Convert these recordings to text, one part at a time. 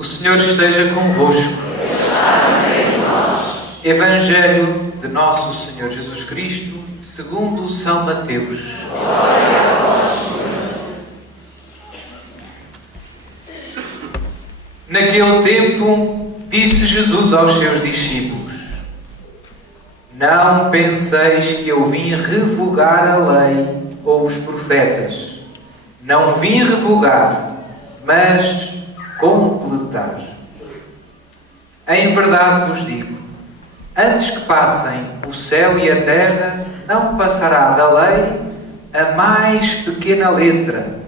O Senhor esteja convosco. Evangelho de nosso Senhor Jesus Cristo, segundo São Mateus. Naquele tempo, disse Jesus aos seus discípulos: Não penseis que eu vim revogar a lei ou os profetas. Não vim revogar, mas completar. Em verdade vos digo, antes que passem o céu e a terra, não passará da lei a mais pequena letra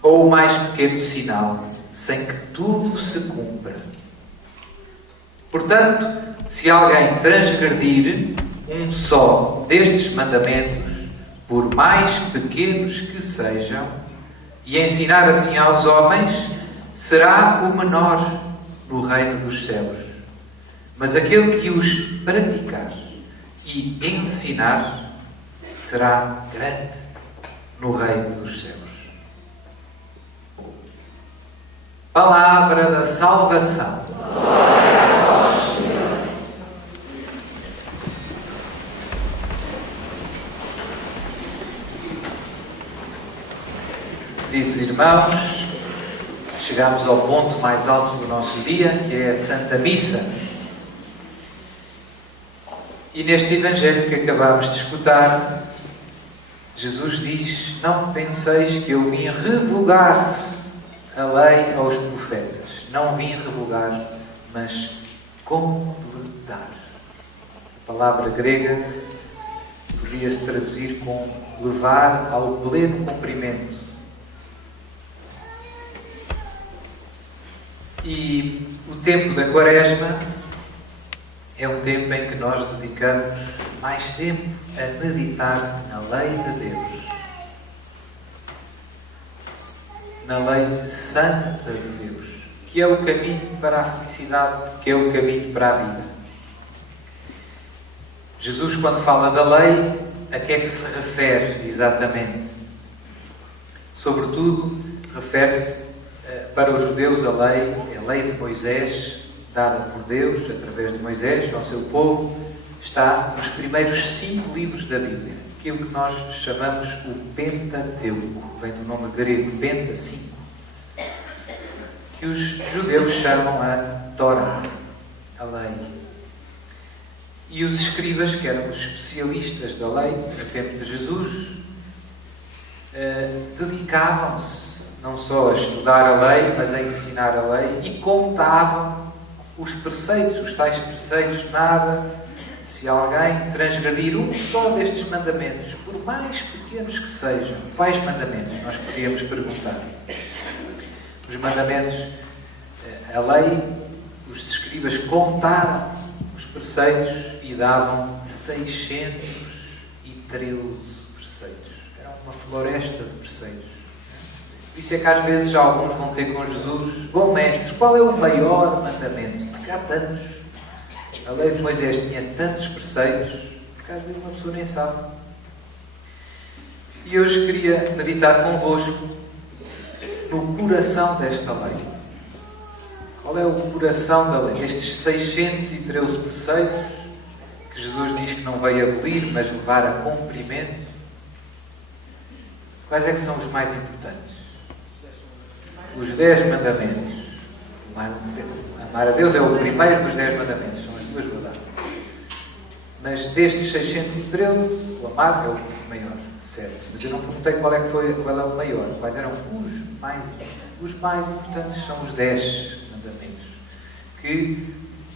ou o mais pequeno sinal, sem que tudo se cumpra. Portanto, se alguém transgredir um só destes mandamentos, por mais pequenos que sejam, e ensinar assim aos homens, será o menor no reino dos céus. Mas aquele que os praticar e ensinar será grande no reino dos céus. Palavra da salvação. Glória a vós, Senhor. Queridos irmãos, chegamos ao ponto mais alto do nosso dia, que é a Santa Missa. E neste Evangelho que acabamos de escutar, Jesus diz: Não penseis que eu vim revogar a lei aos profetas. Não vim revogar, mas completar. A palavra grega podia-se traduzir com levar ao pleno cumprimento. E o tempo da Quaresma é um tempo em que nós dedicamos mais tempo a meditar na lei de Deus, na lei santa de Deus, que é o caminho para a felicidade, que é o caminho para a vida. Jesus, quando fala da lei, a que é que se refere exatamente? Sobretudo, refere-se para os judeus a lei de Moisés, dada por Deus, através de Moisés, ao seu povo, está nos primeiros 5 livros da Bíblia. Aquilo que nós chamamos o Pentateuco, vem do nome grego Penta, 5, que os judeus chamam a Torá, a lei. E os escribas, que eram os especialistas da lei no tempo de Jesus, dedicavam-se não só a estudar a lei, mas a ensinar a lei, e contavam os preceitos, os tais preceitos. Nada, se alguém transgredir um só destes mandamentos, por mais pequenos que sejam. Quais mandamentos? Nós podíamos perguntar. Os mandamentos, a lei, os escribas contaram os preceitos e davam 613 preceitos. Era uma floresta de preceitos. Por isso é que às vezes alguns vão ter com Jesus: Bom mestre, qual é o maior mandamento? Porque há tantos. A lei de Moisés tinha tantos preceitos, porque às vezes uma pessoa nem sabe. E hoje queria meditar convosco no coração desta lei. Qual é o coração da lei? Estes 613 preceitos, que Jesus diz que não veio abolir, mas levar a cumprimento. Quais é que são os mais importantes? Os 10 mandamentos. Amar a Deus é o primeiro dos 10 mandamentos. São as duas verdades. Mas destes 613, o amar é o maior, certo? Mas eu não perguntei qual é o maior. Quais eram os mais importantes? Os mais importantes são os 10 mandamentos, que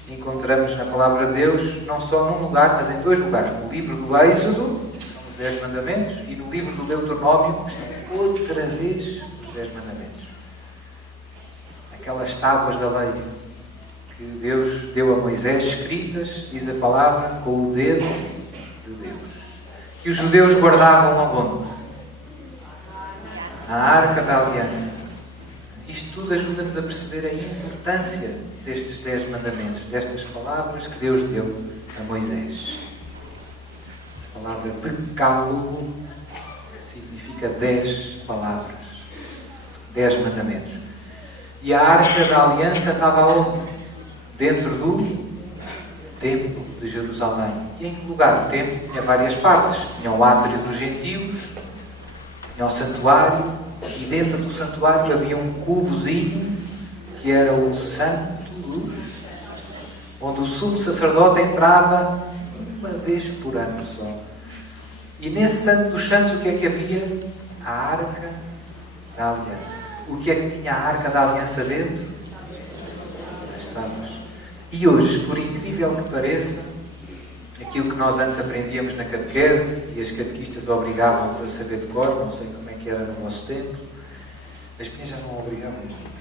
encontramos na Palavra de Deus, não só num lugar, mas em 2 lugares. No livro do Êxodo, são os 10 mandamentos, e no livro do Deuteronômio, estão outra vez os 10 mandamentos. Aquelas tábuas da lei que Deus deu a Moisés, escritas, diz a palavra, com o dedo de Deus. Que os judeus guardavam aonde? Na Arca da Aliança. Isto tudo ajuda-nos a perceber a importância destes 10 mandamentos, destas palavras que Deus deu a Moisés. A palavra decálogo significa 10 palavras, 10 mandamentos. E a Arca da Aliança estava onde? Dentro do Templo de Jerusalém. E em que lugar? O templo tinha várias partes. Tinha o átrio dos gentios, tinha o santuário, e dentro do santuário havia um cubozinho que era o Santo, onde o sumo sacerdote entrava uma vez por ano só. E nesse Santo dos Santos o que é que havia? A Arca da Aliança. O que é que tinha a Arca da Aliança dentro? As tábuas. E hoje, por incrível que pareça, aquilo que nós antes aprendíamos na catequese, e as catequistas obrigavam-nos a saber de cor, não sei como é que era no nosso tempo, as minhas já não obrigavam muito.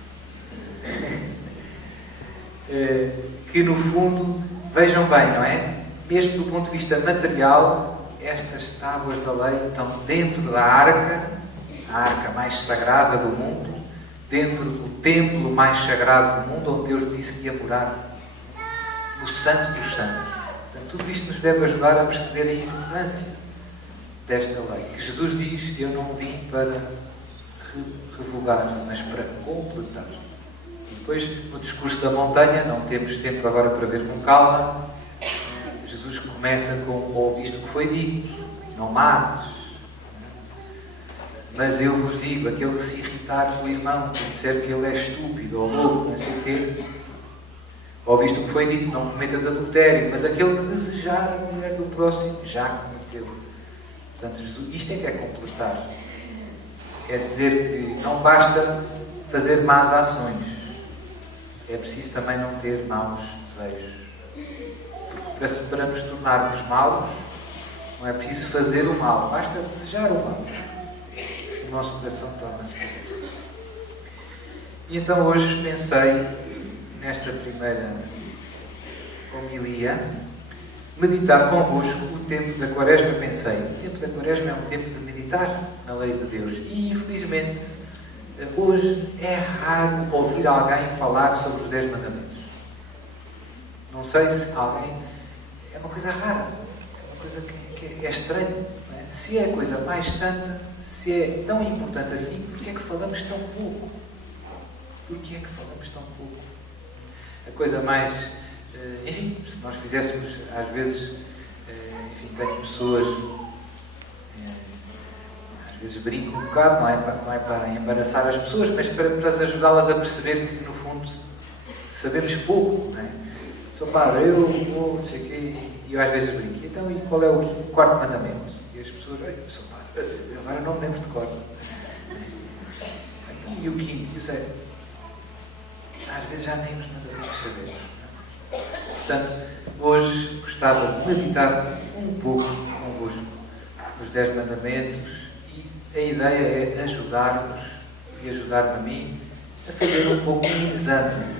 Que no fundo, vejam bem, não é? Mesmo do ponto de vista material, estas tábuas da lei estão dentro da arca, a arca mais sagrada do mundo, dentro do templo mais sagrado do mundo, onde Deus disse que ia morar, no Santo dos Santos. Portanto, tudo isto nos deve ajudar a perceber a importância desta lei. Que Jesus diz: eu não vim para revogar, mas para completar. E depois, no discurso da montanha, não temos tempo agora para ver com calma, Jesus começa com: ouviste o que foi dito, não mates. Mas eu vos digo, aquele que se irritar com o irmão, que disser que ele é estúpido ou louco, não sei o quê, ouviste o que foi dito, não cometas adultério, mas aquele que desejar a mulher do próximo já cometeu. Portanto, Jesus, isto é que é completar. É dizer que não basta fazer más ações, é preciso também não ter maus desejos. Porque para nos tornarmos maus, não é preciso fazer o mal, basta desejar o mal. O nosso coração torna-se mau. E então hoje pensei, nesta primeira homilia, meditar convosco o tempo da Quaresma. Pensei, o tempo da Quaresma é um tempo de meditar na lei de Deus. E, infelizmente, hoje é raro ouvir alguém falar sobre os 10 mandamentos. Não sei se alguém... É uma coisa rara. É uma coisa que é estranha. Não é? Se é a coisa mais santa, se é tão importante assim, porquê é que falamos tão pouco? Porquê é que falamos tão pouco? A coisa mais... enfim, se nós fizéssemos, às vezes, enfim, tenho pessoas, às vezes brinco um bocado, não é para embaraçar as pessoas, mas para ajudá-las a perceber que, no fundo, sabemos pouco, não é? Sou padre, eu vou, não sei o quê, e eu às vezes brinco. Então, e qual é o quarto mandamento? E as pessoas, eu sou padre, agora não me lembro de cor. Então, e o quinto? E o sexto? Às vezes já nem os mandamentos sabemos. Portanto, hoje gostava de meditar um pouco convosco nos 10 mandamentos, e a ideia é ajudar-vos e ajudar-me a mim a fazer um pouco um exame.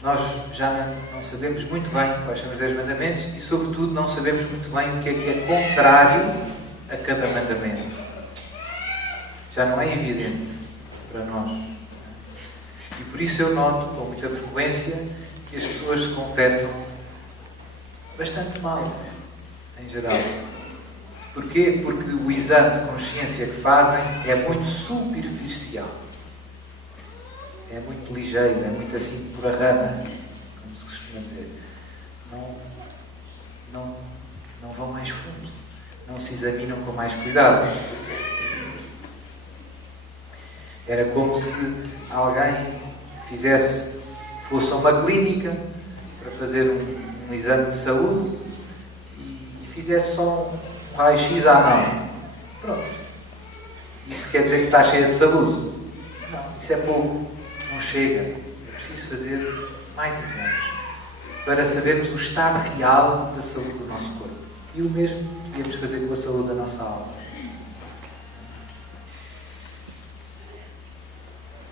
Nós já não sabemos muito bem quais são os 10 mandamentos e, sobretudo, não sabemos muito bem o que é contrário a cada mandamento. Já não é evidente para nós. E por isso eu noto com muita frequência que as pessoas se confessam bastante mal, em geral. Porquê? Porque o exame de consciência que fazem é muito superficial. É muito ligeiro, é muito assim por a rama, como se costuma dizer. Não vão mais fundo. Não se examinam com mais cuidado. Era como se alguém fosse a uma clínica para fazer um exame de saúde e fizesse só um raio-x à mão. Pronto. Isso quer dizer que está cheia de saúde? Não, isso é pouco. Não chega. É preciso fazer mais exames para sabermos o estado real da saúde do nosso corpo. E o mesmo devemos fazer com a saúde da nossa alma.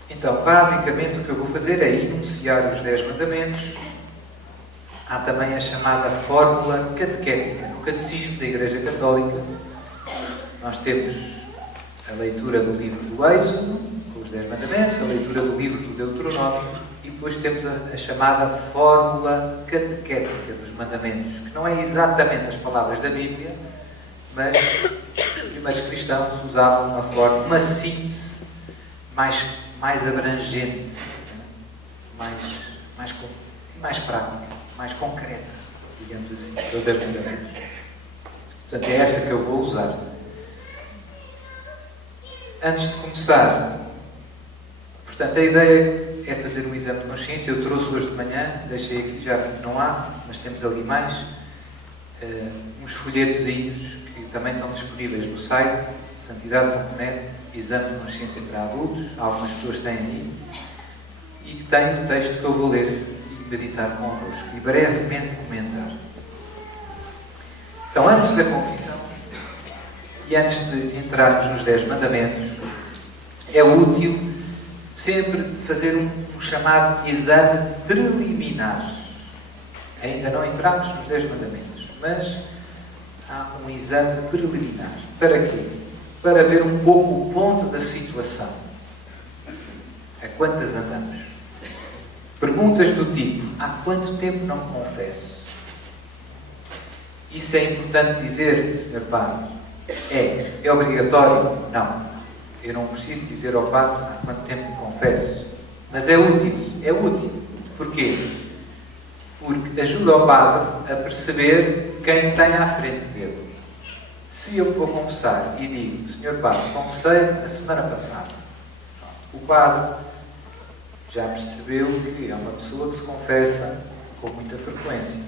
Então, basicamente, o que eu vou fazer é enunciar os 10 mandamentos. Há também a chamada fórmula catequética. No Catecismo da Igreja Católica, nós temos a leitura do livro do Êxodo, com os 10 mandamentos, a leitura do livro do Deuteronômio, e depois temos a chamada fórmula catequética dos mandamentos, que não é exatamente as palavras da Bíblia, mas os primeiros cristãos usavam uma síntese mais mais abrangente, mais prática, mais concreta, digamos assim, do 10 mandamentos. Portanto, é essa que eu vou usar. Antes de começar, portanto, a ideia é fazer um exame de consciência. Eu trouxe hoje de manhã, deixei aqui, já vi que não há, mas temos ali mais, uns folhetozinhos que também estão disponíveis no site, santidade.net, exame de consciência para adultos. Algumas pessoas têm aí, e que tem o texto que eu vou ler e meditar convosco, e brevemente comentar. Então, antes da confissão, e antes de entrarmos nos 10 mandamentos, é útil sempre fazer um chamado exame preliminar. Ainda não entramos nos 10 mandamentos, mas há um exame preliminar. Para quê? Para ver um pouco o ponto da situação. A quantas andamos? Perguntas do tipo: há quanto tempo não me confesso? Isso é importante dizer, Sr. Padre. É obrigatório? Não. Eu não preciso dizer ao Padre há quanto tempo me confesso. Mas é útil. É útil. Porquê? Porque ajuda ao Padre a perceber quem tem à frente dele. Se eu vou confessar e digo: Sr. Padre, confessei a semana passada. O Padre já percebeu que é uma pessoa que se confessa com muita frequência.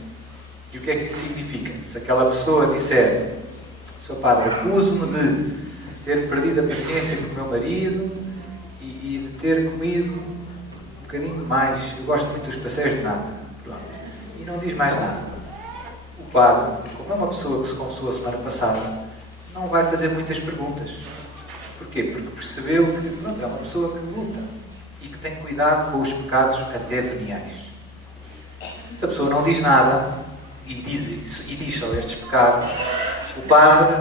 E o que é que isso significa? Se aquela pessoa disser: Sr. Padre, acuso-me de ter perdido a paciência com o meu marido e de ter comido um bocadinho mais, eu gosto muito dos passeios de nata, pronto, e não diz mais nada. O Padre, como é uma pessoa que se confessou a semana passada, não vai fazer muitas perguntas. Porquê? Porque percebeu que, pronto, é uma pessoa que luta e que tem cuidado com os pecados até veniais. Se a pessoa não diz nada e diz só estes pecados, o Padre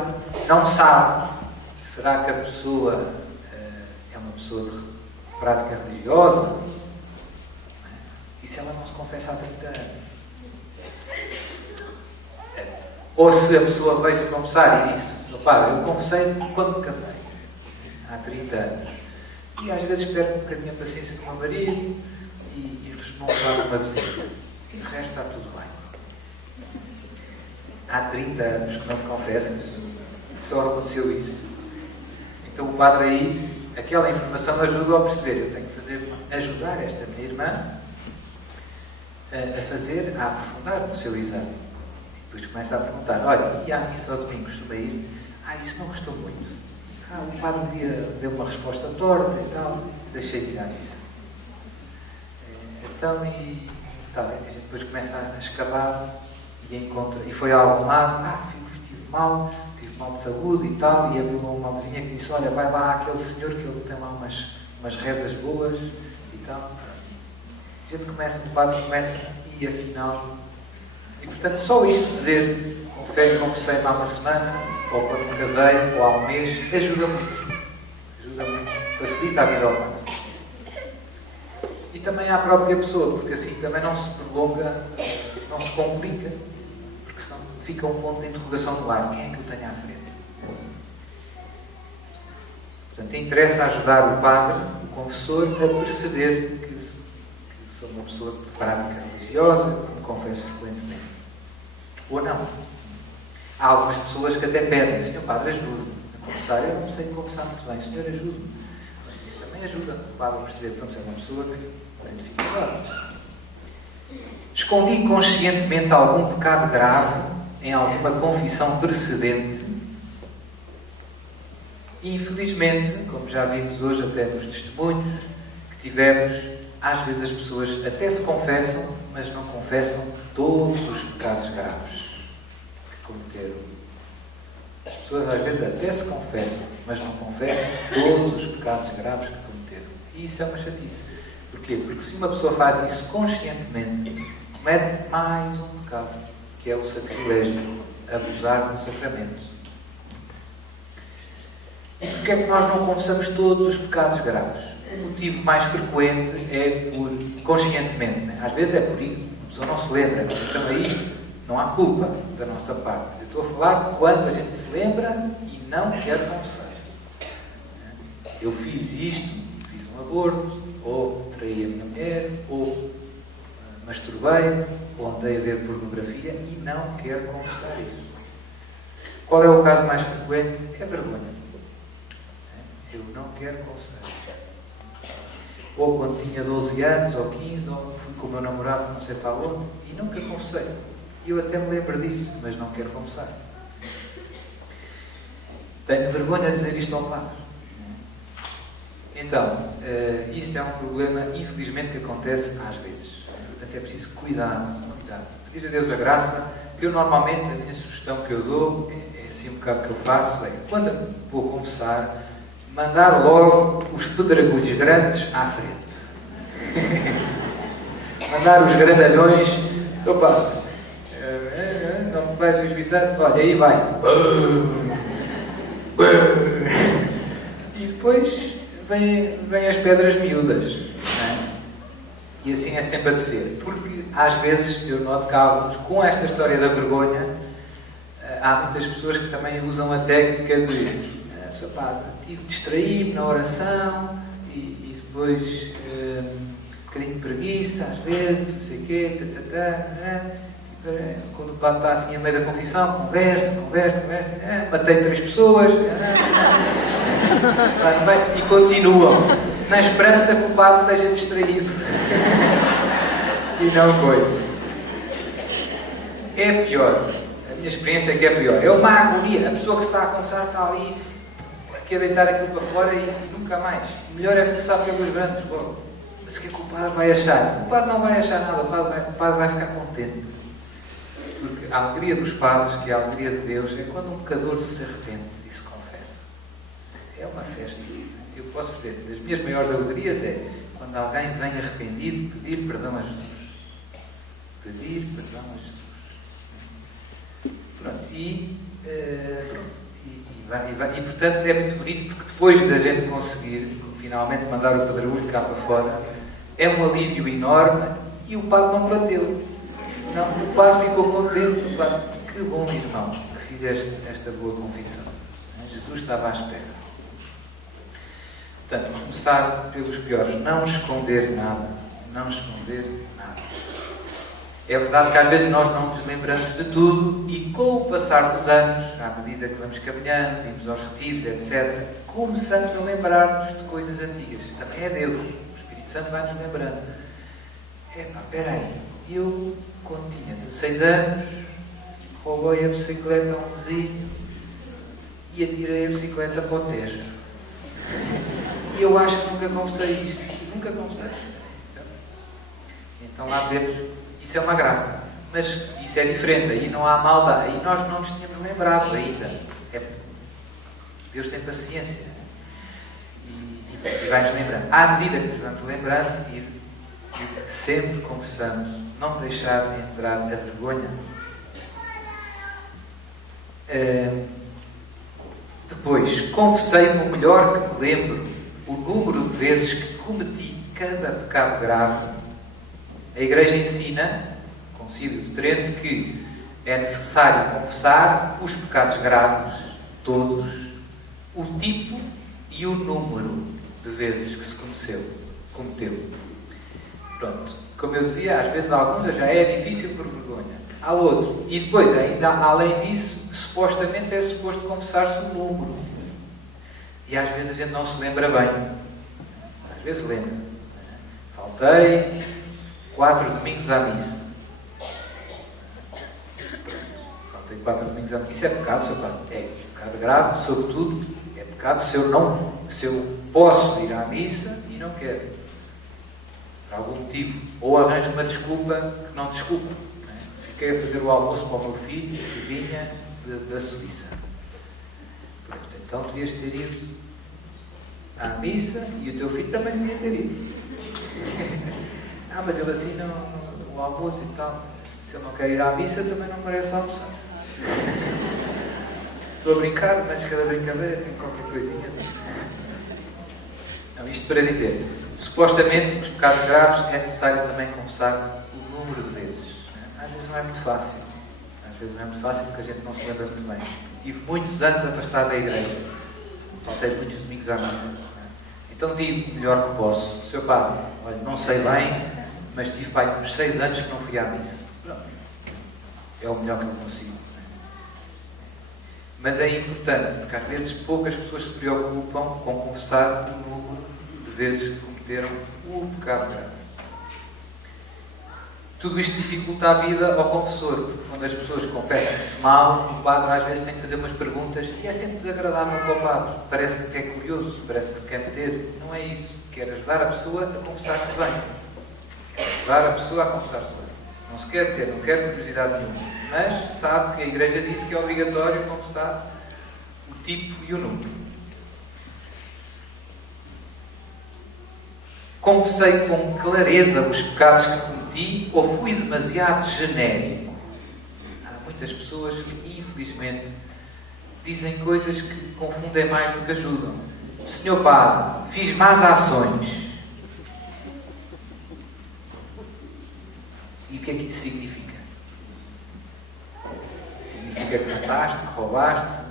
não sabe. Será que a pessoa é uma pessoa de prática religiosa? E se ela não se confessa há 30 anos? Ou se a pessoa veio se confessar e disse: Sr. Padre, eu confessei quando me casei, há 30 anos. E às vezes perco um bocadinho a paciência com o meu marido e respondo lá uma visita. E de resto está tudo bem. Há 30 anos que não te confessas, só aconteceu isso. Então o Padre aí, aquela informação ajuda a perceber. Eu tenho que ajudar esta minha irmã a aprofundar no seu exame. E depois começa a perguntar: olha, e à missa ao domingo costuma ir? Isso não gostou muito. O Padre um dia deu uma resposta torta e tal, deixei de ir à missa. Então, a gente depois começa a escavar e encontra, e foi algo má, tive mal de saúde e tal, e havia uma vizinha que disse: olha, vai lá àquele senhor que ele tem lá umas rezas boas e tal. A gente começa, o Padre começa, e afinal, e portanto só isto dizer: confessei-me há uma semana, ou quando me casei, ou há um mês, ajuda muito, facilita a vida ao Padre. E também à própria pessoa, porque assim também não se prolonga, não se complica, porque senão fica um ponto de interrogação no ar: quem é que eu tenho à frente? Portanto, interessa ajudar o Padre, o confessor, a perceber que sou uma pessoa de prática religiosa, que me confesso frequentemente. Ou não. Há algumas pessoas que até pedem: Senhor Padre, ajude-me a confessar. Eu não sei confessar muito bem. Senhor, ajude-me. Mas isso também ajuda o Padre a perceber: pronto, é uma pessoa que tem dificuldades. Escondi conscientemente algum pecado grave em alguma confissão precedente. E, infelizmente, como já vimos hoje até nos testemunhos que tivemos, às vezes as pessoas até se confessam, mas não confessam todos os pecados graves que cometeram. As pessoas às vezes até se confessam, mas não confessam todos os pecados graves que cometeram. E isso é uma chatice. Porquê? Porque se uma pessoa faz isso conscientemente, comete mais um pecado, que é o sacrilégio, abusar do sacramento. E porquê é que nós não confessamos todos os pecados graves? O motivo mais frequente é por conscientemente. Né? Às vezes é por isso. A pessoa não se lembra. Então aí não há culpa da nossa parte. Eu estou a falar quando a gente se lembra e não quer confessar. Eu fiz isto, fiz um aborto, ou traí a minha mulher, ou masturbei, ou andei a ver pornografia e não quero confessar isso. Qual é o caso mais frequente? É vergonha. Eu não quero confessar isso. Ou quando tinha 12 anos, ou 15, ou fui com o meu namorado, não sei para onde, e nunca confessei. Eu até me lembro disso, mas não quero confessar. Tenho vergonha de dizer isto ao padre. Então, isso é um problema, infelizmente, que acontece às vezes. Portanto, é preciso cuidado. Pedir a Deus a graça. Eu, normalmente, a minha sugestão que eu dou, é assim um bocado que eu faço, é, quando vou confessar, mandar logo os pedregulhos grandes à frente. Mandar os grandalhões, sou padre, não me vais esbiçar, olha, aí vai. E depois vêm as pedras miúdas, não é? E assim é sempre a descer, porque às vezes eu noto que alguns, com esta história da vergonha, há muitas pessoas que também usam a técnica de distraí-me na oração e depois um bocadinho de preguiça, às vezes, não sei o quê, quando o padre está assim a meio da confissão, conversa, matei 3 pessoas, e continuam, na esperança que o padre esteja distraído. E não foi. É pior. A minha experiência é que é pior. É uma agonia. A pessoa que se está a confessar está ali, quer deitar aquilo para fora e nunca mais. O melhor é começar pelos grandes. Mas o que é que o padre vai achar? O padre não vai achar nada. O padre vai ficar contente. Porque a alegria dos padres, que é a alegria de Deus, é quando um pecador se arrepende e se confessa. É uma festa. Eu posso dizer, das minhas maiores alegrias é quando alguém vem arrependido pedir perdão a Jesus. Pedir perdão a Jesus. Pronto. E portanto é muito bonito, porque depois da gente conseguir finalmente mandar o pedregulho cá para fora, é um alívio enorme e o padre não bateu. Não, o padre ficou contente. O padre, que bom irmão que fizeste esta boa confissão. Jesus estava à espera. Portanto, começar pelos piores. Não esconder nada. Não esconder nada. É verdade que às vezes nós não nos lembramos de tudo e com o passar dos anos, à medida que vamos caminhando, vimos aos retiros, etc., começamos a lembrar-nos de coisas antigas. Também é Deus. O Espírito Santo vai-nos lembrando. Espera aí. Eu, quando tinha 16 anos, roubei a bicicleta a um vizinho e atirei a bicicleta para o Tejo. E eu acho que nunca confessei isto. Nunca confessei. Então lá vemos. Isso é uma graça. Mas isso é diferente. Aí não há maldade. Aí nós não nos tínhamos lembrado ainda. Deus tem paciência. E vai-nos lembrando. À medida que nos vamos lembrando, ir sempre confessamos. Não deixar de entrar a vergonha. Depois, confessei-me o melhor que me lembro, o número de vezes que cometi cada pecado grave. A Igreja ensina, o Concílio de Trento, que é necessário confessar os pecados graves, todos, o tipo e o número de vezes que se cometeu. Pronto. Como eu dizia, às vezes alguns já é difícil por vergonha. Há outro. E depois, ainda além disso, supostamente é suposto confessar-se o número. E às vezes a gente não se lembra bem. Às vezes lembra. Faltei 4 domingos à missa. Faltei 4 domingos à missa. Isso é pecado, Sr. Padre? É pecado grave, sobretudo. É pecado se eu posso ir à missa e não quero. Por algum motivo. Ou arranjo uma desculpa que não desculpa. Não é? Fiquei a fazer o almoço para o meu filho que vinha da Suíça. Pronto, então devias ter ido à missa e o teu filho também devia ter ido. Mas ele assim no almoço e tal. Se ele não quer ir à missa, também não merece almoçar. Estou a brincar, mas cada brincadeira tem qualquer coisinha. Não, isto para dizer, supostamente, os pecados graves é necessário também confessar o número de vezes. Às vezes não é muito fácil. Às vezes não é muito fácil porque a gente não se lembra muito bem. Tive muitos anos afastado da igreja. Faltei muitos domingos à missa. Então digo o melhor que posso. Sr. Padre, olha, não sei bem, mas tive pai uns 6 anos que não fui à missa. Pronto. É o melhor que eu consigo. Mas é importante, porque às vezes poucas pessoas se preocupam com confessar o número de vezes que cometeram o pecado grave. Tudo isto dificulta a vida ao confessor, porque quando as pessoas confessam-se mal, o padre às vezes tem que fazer umas perguntas e é sempre desagradável para o padre. Parece que é curioso, parece que se quer meter. Não é isso. Quer ajudar a pessoa a confessar-se bem. Quer ajudar a pessoa a confessar-se bem. Não se quer ter, não quer curiosidade nenhuma. Mas sabe que a Igreja disse que é obrigatório confessar o tipo e o número. Confessei com clareza os pecados que cometi ou fui demasiado genérico? Há muitas pessoas que, infelizmente, dizem coisas que confundem mais do que ajudam. Senhor Padre, fiz más ações. E o que é que isso significa? Significa que mataste, que roubaste?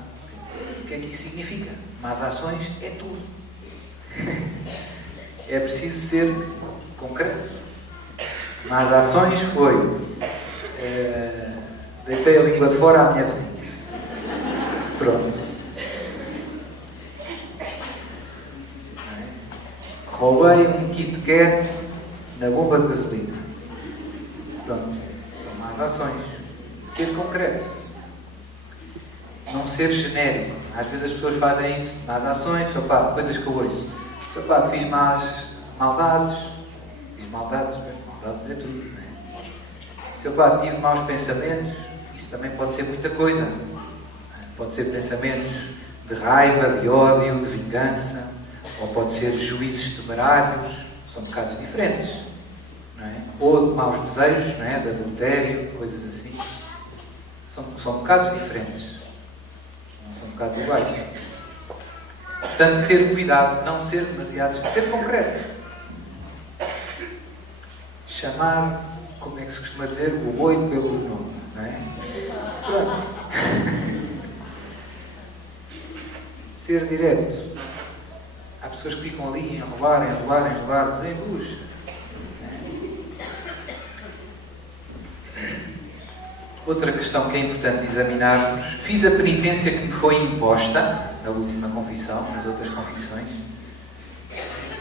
O que é que isso significa? Más ações é tudo. É preciso ser concreto. Más ações foi deitei a língua de fora à minha vizinha. Pronto. Roubei um Kit Kat na bomba de gasolina. Pronto. São más ações. Ser concreto. Não ser genérico. Às vezes as pessoas fazem isso. Más ações, Sr. Padre, coisas que eu ouço. Sr. Padre, fiz más maldades. Fiz maldades, mas maldades é tudo, não é? Sr. Padre, tive maus pensamentos. Isso também pode ser muita coisa. Pode ser pensamentos de raiva, de ódio, de vingança. Ou pode ser juízos temerários. São pecados diferentes. Não é? Ou de maus desejos, não é? De adultério, coisas assim. São pecados diferentes. Não são pecados iguais. Portanto, ter cuidado, não ser demasiado... Ser concreto. Chamar, como é que se costuma dizer, o boi pelo nome, não é? Pronto. Ser direto. Há pessoas que ficam ali a enrolar, desembucha. Outra questão que é importante examinarmos. Fiz a penitência que me foi imposta, na última confissão, nas outras confissões.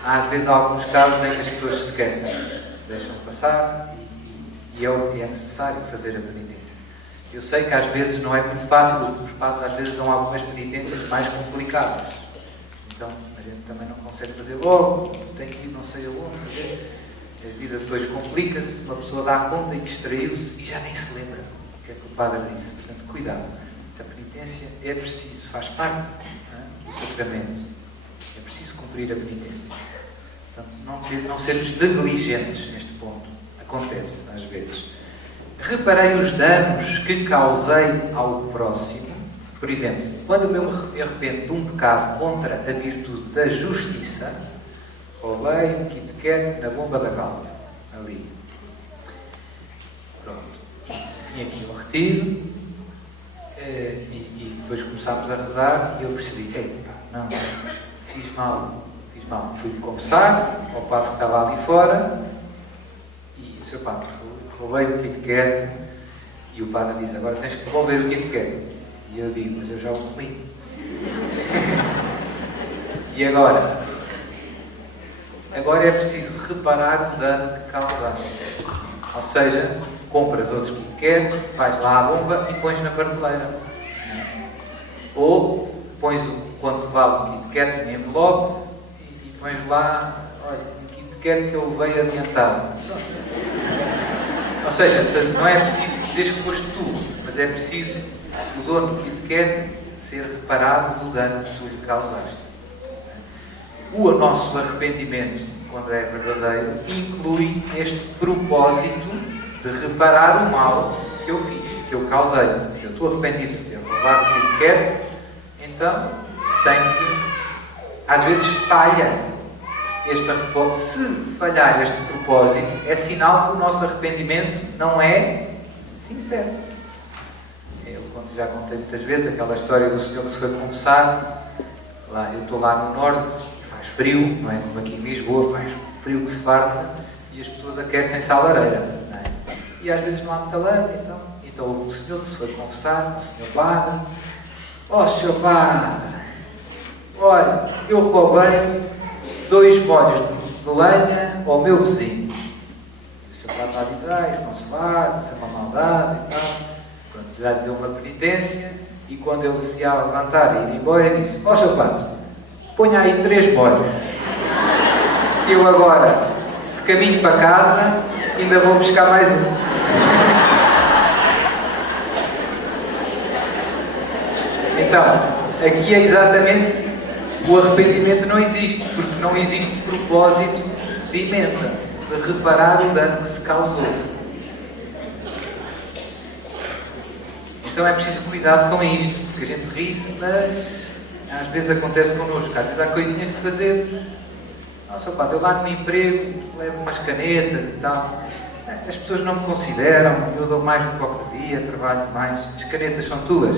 Há às vezes alguns casos em que as pessoas se esquecem, deixam passar e é necessário fazer a penitência. Eu sei que às vezes não é muito fácil, os padres às vezes dão algumas penitências mais complicadas. Então a gente também não consegue fazer logo, tem que ir não sei aonde fazer. A vida depois complica-se, uma pessoa dá conta e distraiu-se e já nem se lembra o que é que o padre disse. Portanto, cuidado. A penitência é preciso, faz parte do sacramento. É preciso cumprir a penitência. Portanto, não sermos negligentes neste ponto. Acontece, às vezes. Reparei os danos que causei ao próximo. Por exemplo, quando eu me arrependo de um pecado contra a virtude da justiça, roubei um Kit Kat na bomba da calma. Ali. Pronto. Vim aqui ao retiro e depois começámos a rezar e eu percebi, não, fiz mal. Fui-lhe confessar ao padre que estava ali fora e o seu padre, roubei o Kit Kat e o padre disse, agora tens que devolver o Kit Kat. E eu digo, mas eu já o comi. E agora? Agora é preciso reparar o dano que causaste. Ou seja, compras outros Kit Kat, vais lá à bomba e pões na prateleira. Ou pões o quanto vale o Kit Kat no envelope e pões lá, olha, um Kit Kat que eu levei adiantado. Ou seja, não é preciso dizer que foste tu, mas é preciso o dono do Kit Kat ser reparado do dano que tu lhe causaste. O nosso arrependimento, quando é verdadeiro, inclui este propósito de reparar o mal que eu fiz, que eu causei. Se eu estou arrependido de ter roubado o Kit Kat, então tenho que... Às vezes falha este propósito. Se falhar este propósito, é sinal que o nosso arrependimento não é sincero. Já contei muitas vezes aquela história do senhor que se foi confessar. Eu estou lá no norte e faz frio, não é? Como aqui em Lisboa faz frio que se farta e as pessoas aquecem-se à lareira, não é? E às vezes não há muita lã, então houve um senhor que se foi confessar, o senhor padre: ó senhor padre, olha, eu roubei 2 molhos de lenha ao meu vizinho. O senhor padre lá diz: isso não se faz, isso é uma maldade e tal. Pronto, já lhe deu uma penitência e quando ele se ia levantar e ir embora, ele disse: ó senhor padre, ponha aí 3 molhos. Eu agora, de caminho para casa, ainda vou buscar mais um. Então, aqui é exatamente o arrependimento não existe, porque não existe propósito de emenda, de reparar o dano que se causou. Então é preciso cuidado com isto, porque a gente ri-se, mas às vezes acontece connosco, às vezes há coisinhas que fazemos. Nossa, pá, eu lá no meu emprego, levo umas canetas e tal. As pessoas não me consideram, eu dou mais do que qualquer dia, trabalho mais. As canetas são tuas?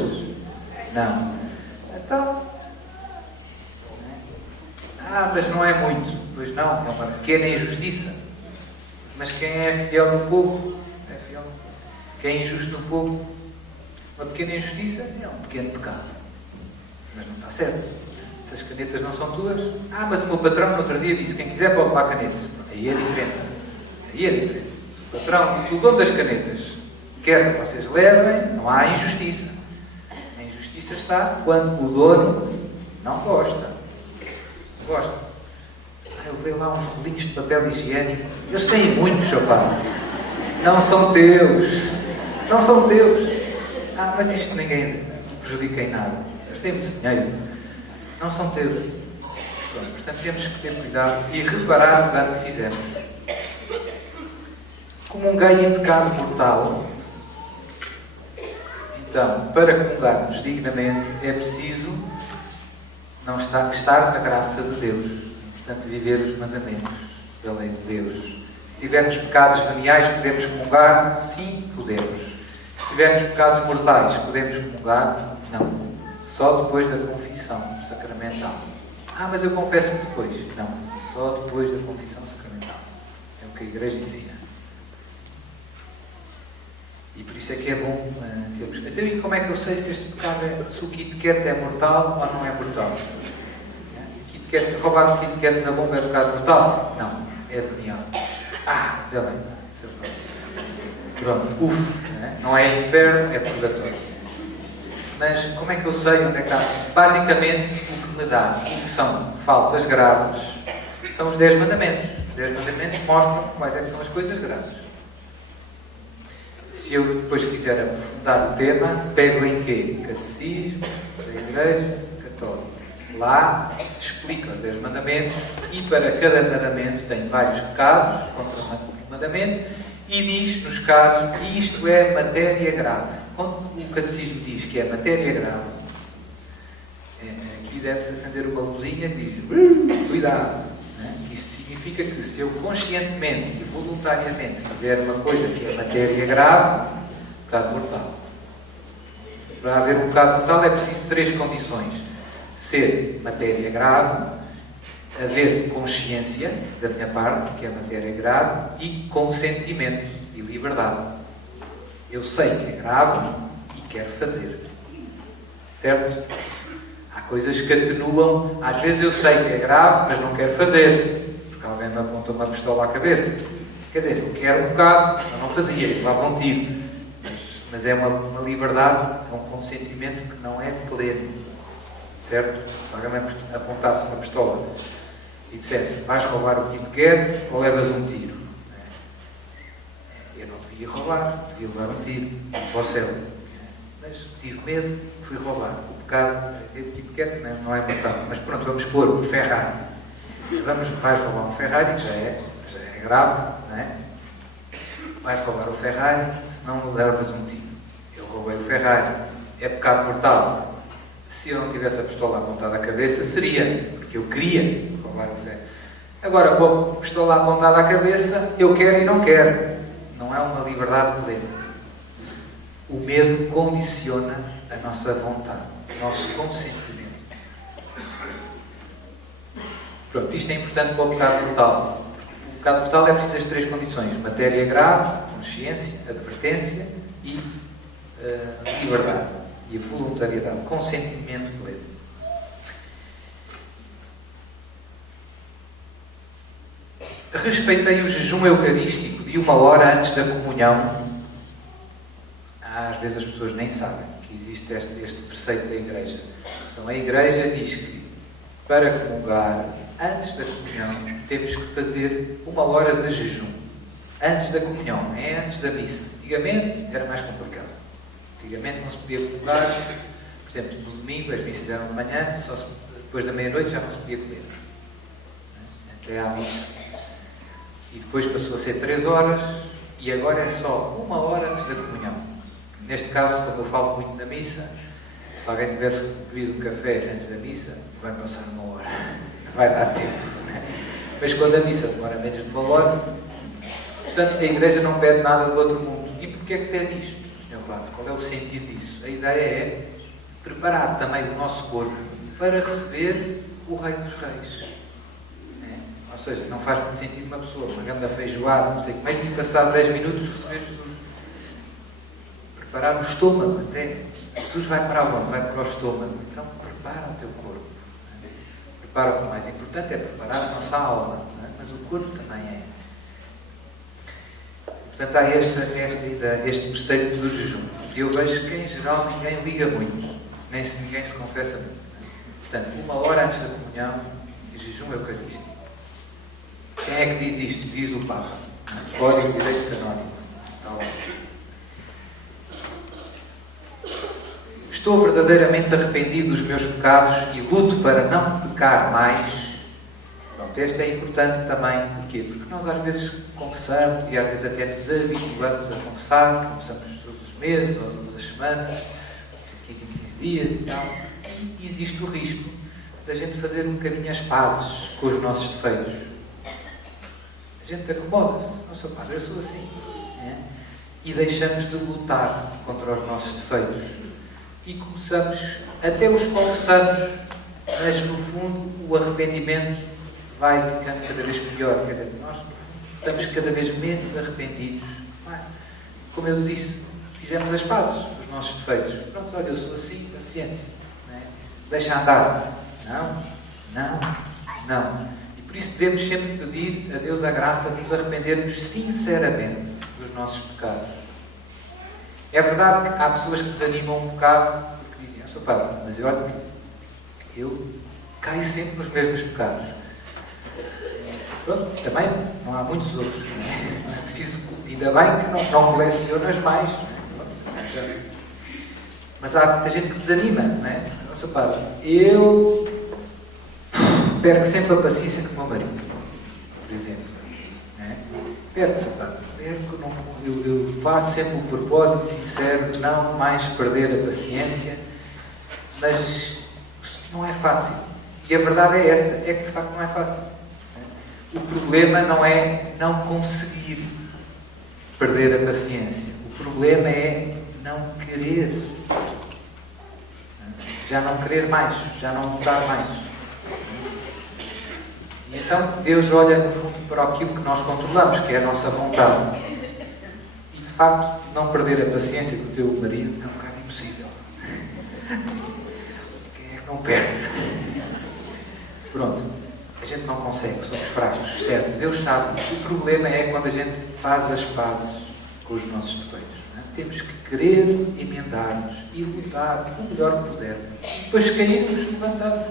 Não. Então, mas não é muito. Pois não, é uma pequena injustiça. Mas quem é fiel no povo, é fiel. Quem é injusto no povo, uma pequena injustiça é um pequeno pecado. Mas não está certo. Se as canetas não são tuas, mas o meu patrão no outro dia disse: quem quiser pode levar canetas. Aí é diferente. Aí é diferente. Se o patrão, se o dono das canetas quer que vocês levem, não há injustiça. A injustiça está quando o dono não gosta. Não gosta. Eu levei lá uns rolinhos de papel higiênico. Eles têm muitos, seu padre. Não são teus. Não são teus. Mas isto ninguém prejudica em nada. Eles têm muito dinheiro. Não são teus. Pronto, portanto, temos que ter cuidado e reparar o dano que fizemos. Comunguei em pecado mortal. Então, para comungarmos dignamente, é preciso não estar na graça de Deus. Portanto, viver os mandamentos da lei de Deus. Se tivermos pecados veniais, podemos comungar? Sim, podemos. Se tivermos pecados mortais, podemos comungar? Não. Só depois da confissão sacramental. Mas eu confesso-me depois. Não. Só depois da confissão sacramental. É o que a Igreja ensina. E por isso é que é bom termos. Então, e como é que eu sei se este pecado se o Kit Kat é mortal ou não é mortal? Roubar um Kit Kat na bomba é pecado mortal? Não. É venial. Ainda bem. Pronto. Não é inferno, é purgatório. Mas como é que eu sei onde é que está? Basicamente, o que me dá, o que são faltas graves, são os 10 mandamentos. Os 10 mandamentos mostram quais é que são as coisas graves. Se eu depois quiser aprofundar o tema, pego em quê? Catecismo da Igreja Católica. Lá explica os 10 mandamentos e para cada mandamento tem vários pecados contra o mandamento e diz, nos casos, que isto é matéria grave. Quando o Catecismo diz que é matéria grave, aqui deve-se acender uma luzinha que diz: cuidado! Isto significa que se eu conscientemente e voluntariamente fizer uma coisa que é matéria grave, pecado mortal. Para haver um pecado mortal é preciso 3 condições: ser matéria grave, haver consciência da minha parte, que é matéria grave, e consentimento e liberdade. Eu sei que é grave e quero fazer. Certo? Há coisas que atenuam. Às vezes eu sei que é grave, mas não quero fazer. Porque alguém me apontou uma pistola à cabeça. Quer dizer, eu quero um bocado, senão não fazia, levava um tiro. Mas é uma liberdade, é um consentimento que não é pleno. Certo? Se alguém me apontasse uma pistola e dissesse: vais roubar o que quer ou levas um tiro? Eu não devia roubar, devia levar um tiro para o céu. Mas tive medo, fui roubar. O pecado, eu tipo quer, não é pecado. Mas pronto, vamos pôr o Ferrari. Vais roubar um Ferrari, que já é grave, não é? Vais roubar o Ferrari, senão levas um tiro. Eu roubei o Ferrari. É pecado mortal. Se eu não tivesse a pistola apontada à cabeça, seria, porque eu queria roubar o Ferrari. Agora, com a pistola apontada à cabeça, eu quero e não quero. Não é uma liberdade plena. O medo condiciona a nossa vontade, o nosso consentimento. Pronto, isto é importante para o pecado mortal. O pecado mortal é preciso as 3 condições: matéria grave, consciência, advertência e liberdade. E a voluntariedade, consentimento pleno. Respeitei o jejum eucarístico de 1 hora antes da comunhão. Às vezes as pessoas nem sabem que existe este preceito da Igreja. Então a Igreja diz que para comungar, antes da comunhão, temos que fazer 1 hora de jejum. Antes da comunhão, é antes da missa. Antigamente era mais complicado. Antigamente não se podia comungar. Por exemplo, no domingo as missas eram de manhã, depois da meia-noite já não se podia comer. Até à missa. E depois passou a ser 3 horas e agora é só 1 hora antes da comunhão. Neste caso, como eu falo muito na missa, se alguém tivesse bebido um café antes da missa, vai passar 1 hora. Vai dar tempo. Mas quando a missa demora menos de 1 hora, portanto, a Igreja não pede nada do outro mundo. E porquê é que pede isto, Sr. Padre? Qual é o sentido disso? A ideia é preparar também o nosso corpo para receber o Rei dos Reis. Ou seja, não faz muito sentido uma pessoa, uma grande feijoada, não sei como é que passar 10 minutos receber Jesus. Preparar o estômago até. Jesus vai para onde? Vai para o estômago. Então prepara o teu corpo. Prepara, o mais importante é preparar a nossa alma, mas o corpo também é. Portanto, há esta ideia, este preceito do jejum. E eu vejo que em geral ninguém liga muito, ninguém se confessa muito. Portanto, 1 hora antes da comunhão e jejum eucarístico. Quem é que diz isto? Diz o Papa. Código de Direito Canónico. Está lá. Estou verdadeiramente arrependido dos meus pecados e luto para não pecar mais. Pronto, este é importante também. Porquê? Porque nós às vezes confessamos e às vezes até nos habituamos a confessar. Confessamos todos os meses ou todas as semanas, 15 em 15 dias e tal. E existe o risco da gente fazer um bocadinho as pazes com os nossos defeitos. A gente acomoda-se. Nossa, Padre, eu sou assim. E deixamos de lutar contra os nossos defeitos. E começamos, até os confessamos, mas no fundo o arrependimento vai ficando cada vez pior. Quer dizer, nós estamos cada vez menos arrependidos. Como eu disse, fizemos as pazes dos nossos defeitos. Pronto, olha, eu sou assim, paciência. Deixa andar. Não. Por isso devemos sempre pedir a Deus a graça de nos arrependermos sinceramente dos nossos pecados. É verdade que há pessoas que desanimam um bocado porque dizem, Sr. Padre, mas olha que eu caio sempre nos mesmos pecados. Pronto, também não há muitos outros. Não é preciso, ainda bem que não colecionas mais. Mas há muita gente que desanima, não é? Sr. Padre, eu perco sempre a paciência com o meu marido, por exemplo. Perco, Sr. Padre. Eu faço sempre o propósito sincero de não mais perder a paciência, mas não é fácil. E a verdade é essa, é que de facto não é fácil. O problema não é não conseguir perder a paciência. O problema é não querer. Já não querer mais, já não lutar mais. E então Deus olha no fundo para aquilo que nós controlamos, que é a nossa vontade. E de facto, não perder a paciência com o teu marido é um bocado impossível. Quem é que não perde? Pronto. A gente não consegue, somos fracos, certo? Deus sabe. O problema é quando a gente faz as pazes com os nossos defeitos. Temos que querer emendar-nos e lutar o melhor que pudermos. Depois, se cairmos, levantamos.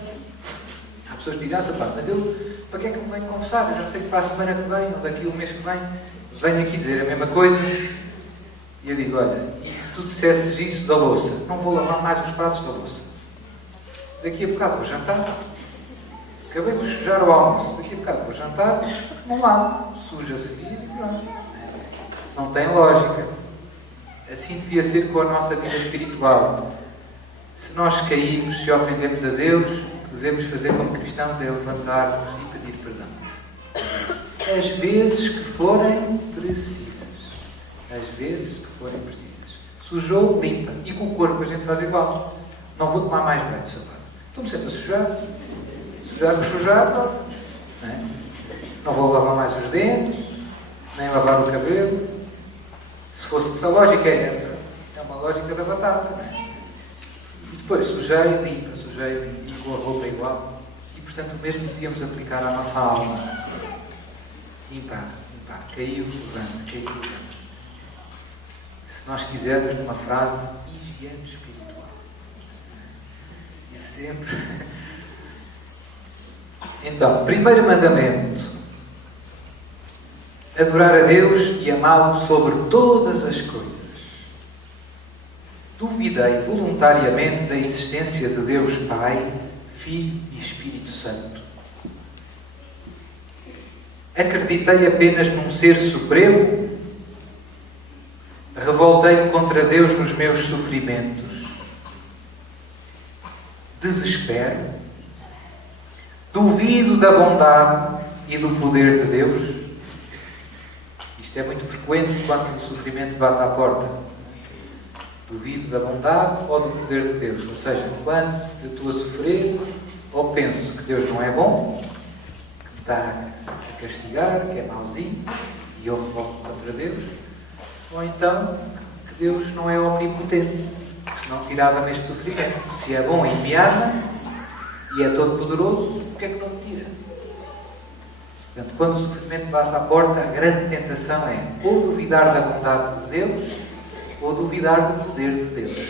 Há pessoas que dizem, mas eu, para que é que me venho confessar? Eu já sei que para a semana que vem, ou daqui a um mês que vem, venho aqui dizer a mesma coisa. E eu digo, olha, e se tu dissesses isso da louça? Não vou lavar mais os pratos da louça. Daqui a bocado vou jantar. Acabei de sujar o almoço. Daqui a bocado vou jantar. Não lavo. Suja a seguir e pronto. Não tem lógica. Assim devia ser com a nossa vida espiritual. Se nós caímos, se ofendemos a Deus, o que devemos fazer como cristãos é levantar-nos e pedir perdão. As vezes que forem precisas. As vezes que forem precisas. Sujou, limpa. E com o corpo a gente faz igual. Não vou tomar mais banho, Sr. Padre. Estou-me sempre a sujar. Sujar, Não é? Não vou lavar mais os dentes, nem lavar o cabelo. Se a lógica é essa, é uma lógica da batata. Não é? E depois sujei, limpa, e com a roupa igual. E portanto o mesmo devíamos aplicar à nossa alma. Limpar. Caiu, levanta, caiu, levanta. Se nós quisermos numa frase, higiene espiritual. E sempre. Então, primeiro mandamento: adorar a Deus e amá-lo sobre todas as coisas. Duvidei voluntariamente da existência de Deus Pai, Filho e Espírito Santo. Acreditei apenas num ser supremo. Revoltei-me contra Deus nos meus sofrimentos. Desespero. Duvido da bondade e do poder de Deus. Isto é muito frequente quando o sofrimento bate à porta. Duvido da bondade ou do poder de Deus. Ou seja, quando eu estou a sofrer, ou penso que Deus não é bom, que me está a castigar, que é mauzinho, e eu revolto contra Deus, ou então que Deus não é omnipotente, que senão tirava-me este sofrimento. Se é bom e me ama, e é todo poderoso, porque é que não me tira? Portanto, quando o sofrimento bate à porta, a grande tentação é ou duvidar da bondade de Deus, ou duvidar do poder de Deus.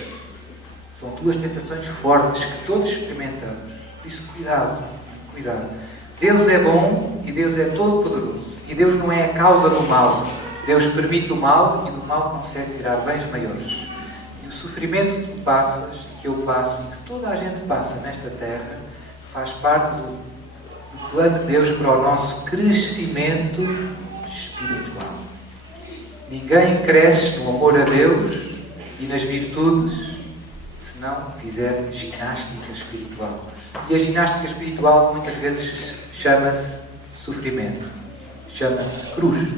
São duas tentações fortes que todos experimentamos. Diz cuidado. Deus é bom e Deus é todo poderoso. E Deus não é a causa do mal. Deus permite o mal e do mal consegue tirar bens maiores. E o sofrimento que tu passas, que eu passo e que toda a gente passa nesta terra, faz parte do plano de Deus para o nosso crescimento espiritual. Ninguém cresce no amor a Deus e nas virtudes se não fizer ginástica espiritual. E a ginástica espiritual muitas vezes chama-se sofrimento. Chama-se cruz.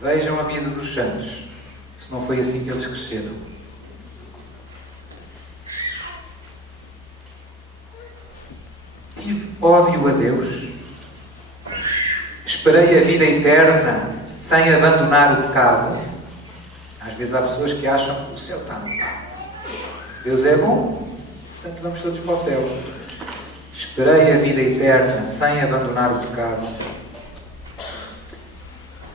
Vejam a vida dos santos, se não foi assim que eles cresceram. Tive ódio a Deus. Esperei a vida eterna sem abandonar o pecado. Às vezes há pessoas que acham que o céu está no pecado. Deus é bom, portanto vamos todos para o céu. Esperei a vida eterna sem abandonar o pecado.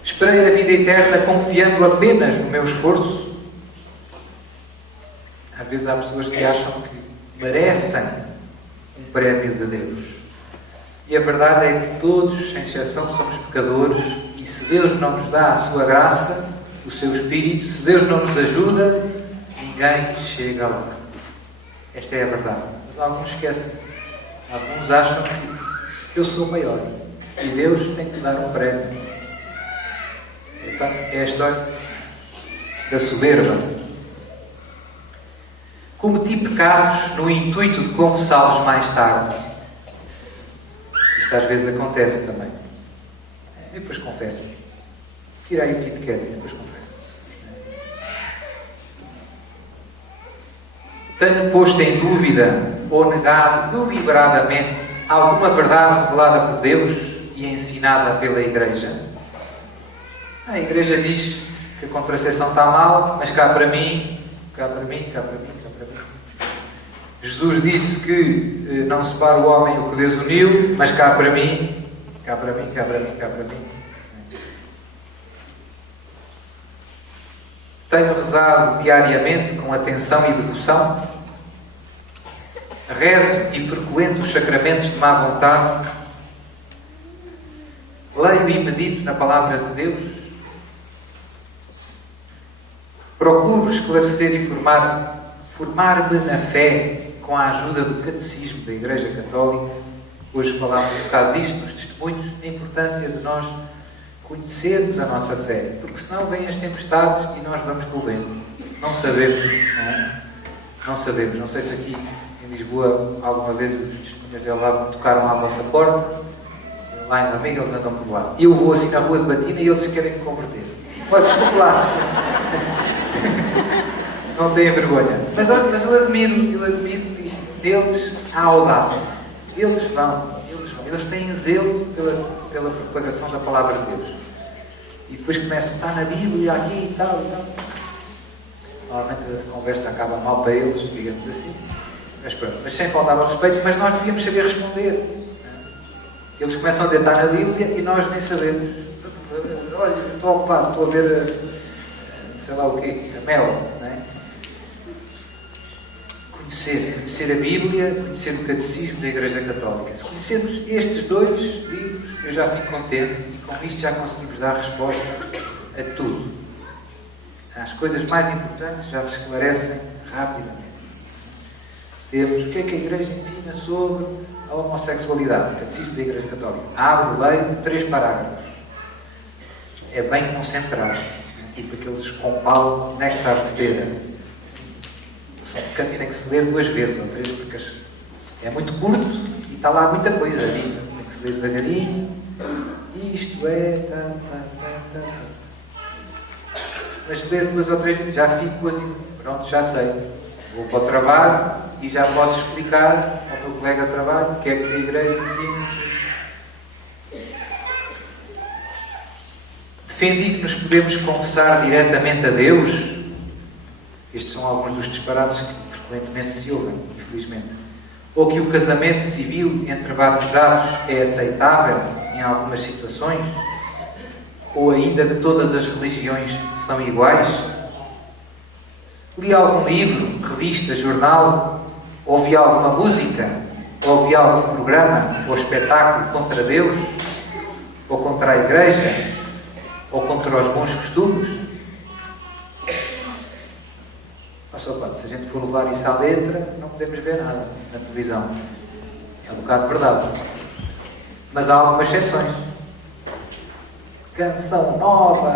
Esperei a vida eterna confiando apenas no meu esforço. Às vezes há pessoas que acham que merecem um prémio de Deus. E a verdade é que todos, sem exceção, somos pecadores e se Deus não nos dá a sua graça, o seu Espírito, se Deus não nos ajuda, ninguém chega lá. Esta é a verdade. Mas alguns esquecem. Alguns acham que eu sou maior e Deus tem que dar um prémio. Então, é a história da soberba. Cometi pecados no intuito de confessá-los mais tarde. Isto às vezes acontece também. E depois confesso. Tirei o Kit Kat e depois confesso. Tenho posto em dúvida ou negado deliberadamente alguma verdade revelada por Deus e ensinada pela Igreja. A Igreja diz que a contracepção está mal, mas cá para mim. Jesus disse que não separa o homem o que Deus uniu, mas cá para mim. Tenho rezado diariamente com atenção e devoção. Rezo e frequento os sacramentos de má vontade. Leio e medito na palavra de Deus. Procuro esclarecer e formar-me na fé com a ajuda do Catecismo da Igreja Católica. Hoje falámos um bocado disto, nos testemunhos, a importância de nós conhecermos a nossa fé, porque senão vêm as tempestades e nós vamos com o vento. Não sabemos, não é? Não sabemos. Não sei se aqui em Lisboa alguma vez os testemunhos de lá tocaram à vossa porta. Lá em Lamega eles andam por lá. Eu vou assim na rua de Batina e eles querem me converter. Pode, desculpe lá. Não tenham vergonha. Mas eu admiro deles a audácia. Eles vão. Eles têm zelo pela propagação da palavra de Deus. E depois começam, está na Bíblia, aqui e tal, e tal. Normalmente a conversa acaba mal para eles, digamos assim. Mas pronto, mas sem faltar ao respeito, mas nós devíamos saber responder. Eles começam a dizer, está na Bíblia, e nós nem sabemos. Olha, estou ocupado, estou a ver, sei lá o quê, a Mel, não é? Conhecer a Bíblia, conhecer o Catecismo da Igreja Católica. Se conhecermos estes dois livros, eu já fico contente, e com isto já conseguimos dar resposta a tudo. As coisas mais importantes já se esclarecem rapidamente. Temos o que é que a Igreja ensina sobre a homossexualidade, o Catecismo da Igreja Católica. Abre, leio, 3 parágrafos. É bem concentrado, tipo aqueles com pau, néctar de pera. Só que tem que se ler 2 vezes ou 3, porque é muito curto e está lá muita coisa ali. Tem que se ler devagarinho. Isto é... Mas se ler 2 ou 3 já fico assim, pronto, já sei. Vou para o trabalho e já posso explicar ao meu colega de trabalho o que é que a Igreja ensina. Defendi que nos podemos confessar diretamente a Deus. Estes são alguns dos disparates que frequentemente se ouvem, infelizmente. Ou que o casamento civil entre batizados é aceitável em algumas situações. Ou ainda que todas as religiões são iguais. Li algum livro, revista, jornal, ouvi alguma música, ouvi algum programa ou espetáculo contra Deus, ou contra a Igreja, ou contra os bons costumes. Se a gente for levar isso à letra, não podemos ver nada na televisão. É um bocado verdade. Mas há algumas exceções. Canção nova!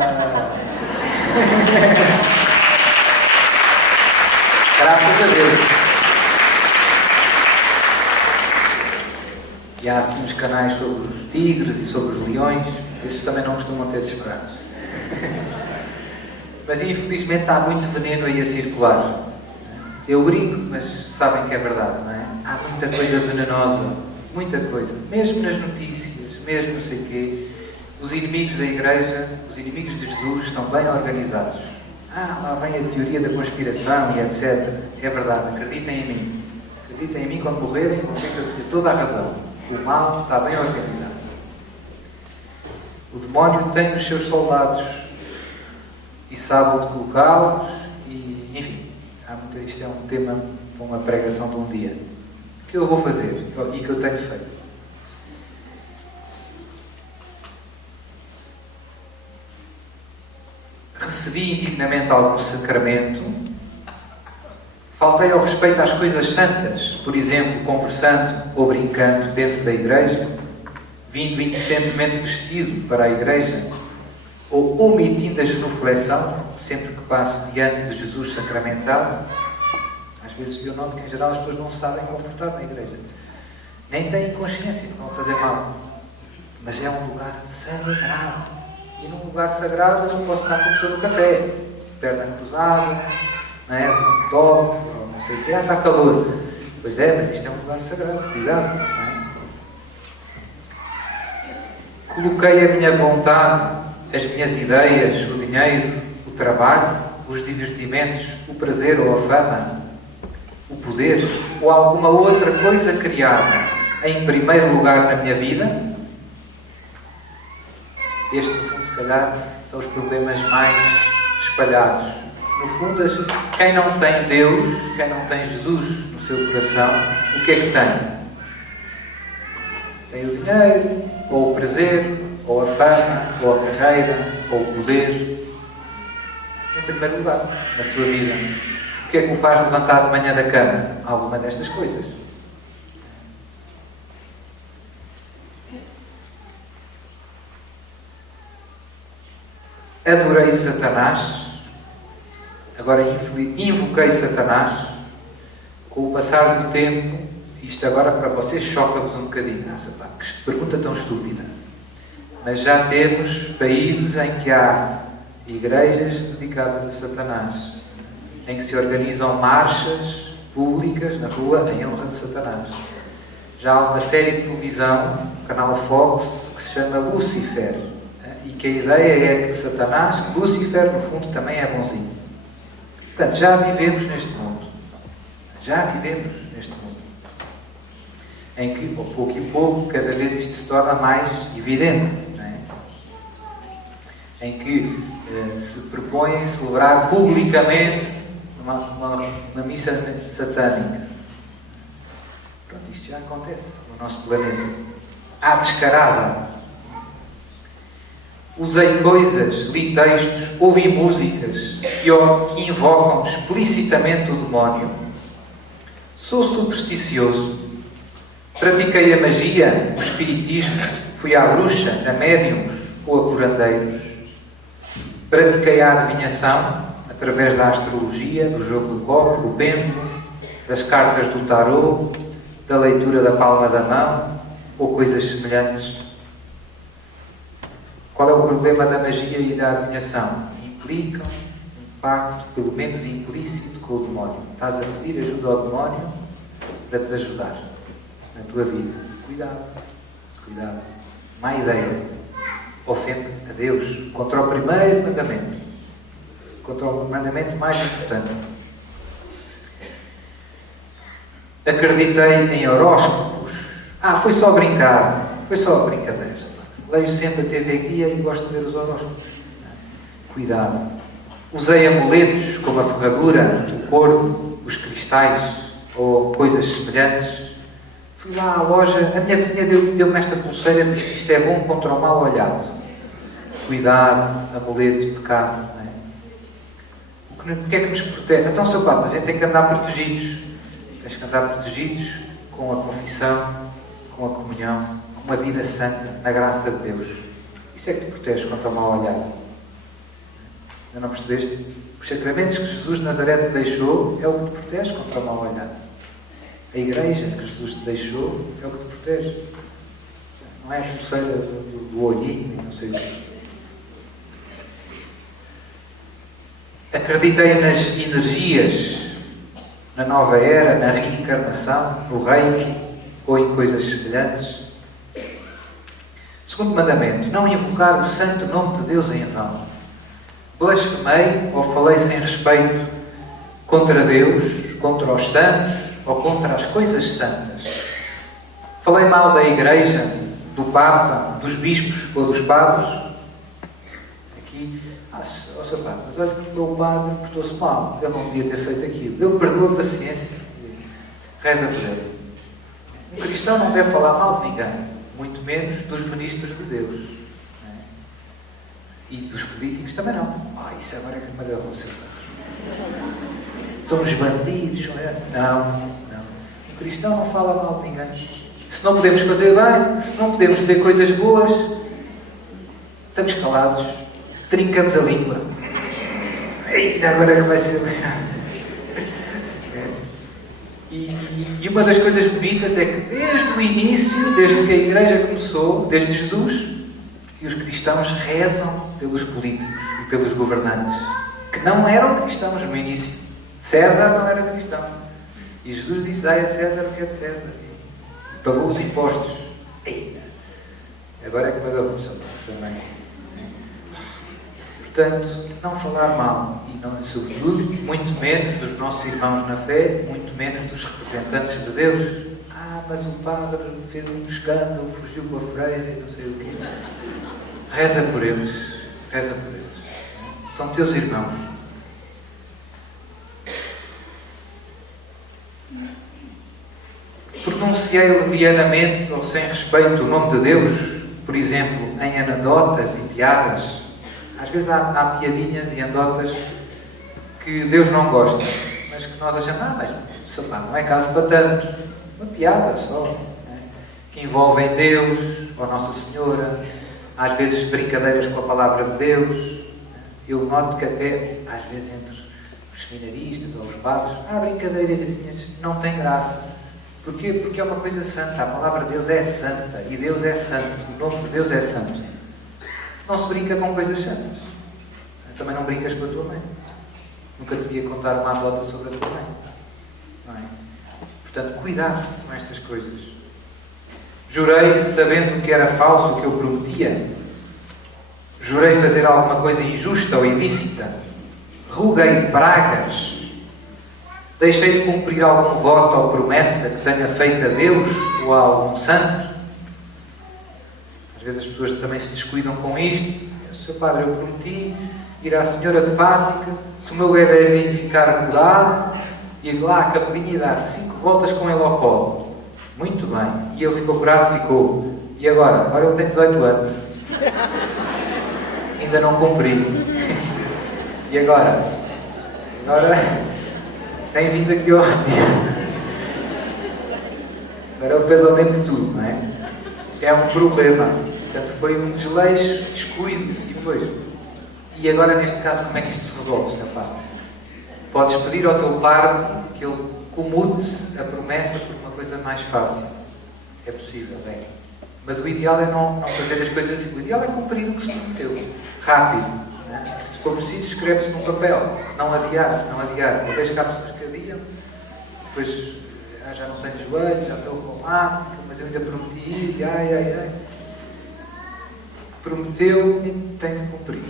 Graças a Deus. E há assim uns canais sobre os tigres e sobre os leões. Esses também não costumam ter disparados. Mas infelizmente há muito veneno aí a circular. Eu brinco, mas sabem que é verdade, não é? Há muita coisa venenosa. Muita coisa. Mesmo nas notícias, mesmo não sei o quê. Os inimigos da Igreja, os inimigos de Jesus estão bem organizados. Lá vem a teoria da conspiração e etc. É verdade, acreditem em mim. Acreditem em mim, quando morrerem, vão ter toda a razão. O mal está bem organizado. O demónio tem os seus soldados e sabe onde colocá-los e, enfim, isto é um tema para uma pregação de um dia. O que eu vou fazer e que eu tenho feito? Recebi indignamente algum sacramento, faltei ao respeito às coisas santas, por exemplo, conversando ou brincando dentro da igreja, vindo indecentemente vestido para a igreja, ou omitindo a genuflexão, sempre que passo diante de Jesus sacramentado. Às vezes eu noto que, em geral, as pessoas não sabem comportar na igreja. Nem têm consciência que vão fazer mal. Mas é um lugar sagrado. E num lugar sagrado eu não posso estar com todo o café. Perna cruzada, não é? Top, não sei o que. Está calor. Pois é, mas isto é um lugar sagrado. Cuidado, não é? Coloquei a minha vontade, as minhas ideias, o dinheiro, o trabalho, os divertimentos, o prazer ou a fama, o poder ou alguma outra coisa criada em primeiro lugar na minha vida. Este, no fundo, se calhar, são os problemas mais espalhados. No fundo, quem não tem Deus, quem não tem Jesus no seu coração, o que é que tem? Tem o dinheiro, ou o prazer, ou a fama, ou a carreira, ou o poder. Em primeiro lugar, na sua vida. O que é que o faz levantar de manhã da cama? Alguma destas coisas. Adorei Satanás, agora invoquei Satanás. Com o passar do tempo, isto agora para vocês choca-vos um bocadinho. Que pergunta tão estúpida. Mas já temos países em que há igrejas dedicadas a Satanás, em que se organizam marchas públicas na rua em honra de Satanás. Já há uma série de televisão, o canal Fox, que se chama Lucifer, e que a ideia é que Satanás, Lucifer, no fundo, também é bonzinho. Portanto, já vivemos neste mundo. Já vivemos neste mundo. Em que, ao pouco e pouco, cada vez isto se torna mais evidente. Não é? Em que se propõem celebrar publicamente uma missa satânica. Pronto, isto já acontece no nosso planeta. À descarada. Usei coisas, li textos, ouvi músicas que invocam explicitamente o demónio. Sou supersticioso. Pratiquei a magia, o espiritismo, fui à bruxa, a médiums ou a curandeiros. Pratiquei a adivinhação através da astrologia, do jogo do copo, do pêndulo, das cartas do tarô, da leitura da palma da mão ou coisas semelhantes. Qual é o problema da magia e da adivinhação? Implicam um pacto, pelo menos implícito, com o demónio. Estás a pedir ajuda ao demónio para te ajudar na tua vida. Cuidado, cuidado. Má ideia. Ofende a Deus contra o primeiro mandamento. Contra o mandamento mais importante. Acreditei em horóscopos. Foi só brincar. Foi só brincadeira. Leio sempre a TV Guia e gosto de ver os horóscopos. Cuidado. Usei amuletos como a ferradura, o corpo, os cristais ou coisas semelhantes. Fui lá à loja, a minha vizinha deu-me esta pulseira e diz que isto é bom contra o mal olhado. Cuidado, amuleto, pecado. Não é? O que é que nos protege? Então, seu Padre, mas a gente tem que andar protegidos. Tens que andar protegidos com a confissão, com a comunhão, uma vida santa, na graça de Deus. Isso é que te protege contra o mal olhado. Ainda não percebeste? Os sacramentos que Jesus de Nazaré te deixou é o que te protege contra o mal olhado. A igreja que Jesus te deixou é o que te protege. Não é a pulseira do olhinho, não sei o que. Acreditei nas energias, na nova era, na reencarnação, no reiki ou em coisas semelhantes. Segundo mandamento, não invocar o santo nome de Deus em vão. Blasfemei ou falei sem respeito contra Deus, contra os santos ou contra as coisas santas. Falei mal da Igreja, do Papa, dos bispos ou dos padres. Aqui, Sr. Padre, mas olha que o meu padre portou-se mal. Ele não devia ter feito aquilo. Ele perdoa a paciência. Reza por ele. Um cristão não deve falar mal de ninguém. Muito menos dos ministros de Deus. Não é? E dos políticos também não. Isso agora é que me agarrou, Sr. Padre. São os bandidos. Não. Um cristão não fala mal de ninguém. Se não podemos fazer bem, se não podemos dizer coisas boas, estamos calados. Trincamos a língua. Eita, agora é que vai ser. E uma das coisas bonitas é que desde o início, desde que a Igreja começou, desde Jesus, que os cristãos rezam pelos políticos e pelos governantes, que não eram cristãos no início. César não era cristão. E Jesus disse, dai a César o que é de César. E pagou os impostos. Eita, agora é que me dá função também. Portanto, não falar mal e não, sobretudo, muito menos dos nossos irmãos na fé, muito menos dos representantes de Deus. Mas o padre fez um escândalo, fugiu com a freira e não sei o quê. Reza por eles. Reza por eles. São teus irmãos. Pronunciei levianamente ou sem respeito o nome de Deus, por exemplo, em anedotas e piadas. Às vezes há piadinhas e anedotas que Deus não gosta, mas que nós achamos, mas não é caso para tanto. Uma piada só, né? Que envolvem Deus ou Nossa Senhora, às vezes brincadeiras com a palavra de Deus. Eu noto que até, às vezes, entre os seminaristas ou os padres, há brincadeirazinhas que não têm graça. Porquê? Porque é uma coisa santa. A palavra de Deus é santa e Deus é santo. O nome de Deus é santo. Não se brinca com coisas santas. Também não brincas com a tua mãe. Nunca te devia contar uma anedota sobre a tua mãe. Não é? Portanto, cuidado com estas coisas. Jurei, sabendo que era falso o que eu prometia. Jurei fazer alguma coisa injusta ou ilícita. Roguei pragas. Deixei de cumprir algum voto ou promessa que tenha feito a Deus ou a algum santo. Às vezes as pessoas também se descuidam com isto. Seu Padre, eu prometi ir à Senhora de Fática, se o meu bebezinho ficar curado, ir lá à capelinha e dar 5 voltas com ele ao colo. Muito bem. E ele ficou curado? Ficou. E agora? Agora ele tem 18 anos. Ainda não cumpri. E agora? Agora tem vindo aqui ao dia. Agora ele pesa o tempo de tudo, não é? É um problema. Portanto, foi um desleixo, descuido e depois. E agora, neste caso, como é que isto se resolve, Sr. Padre? Podes pedir ao teu padre que ele comute a promessa por uma coisa mais fácil. É possível, é. Mas o ideal é não fazer as coisas assim. O ideal é cumprir o que se prometeu. Rápido. Né? Se for preciso, escreve-se num papel. Não adiar. Eu vejo que há pessoas que adiam, depois já não tenho joelhos, já estou reumático, mas eu ainda prometi ir, ai. Prometeu, tem que cumprir.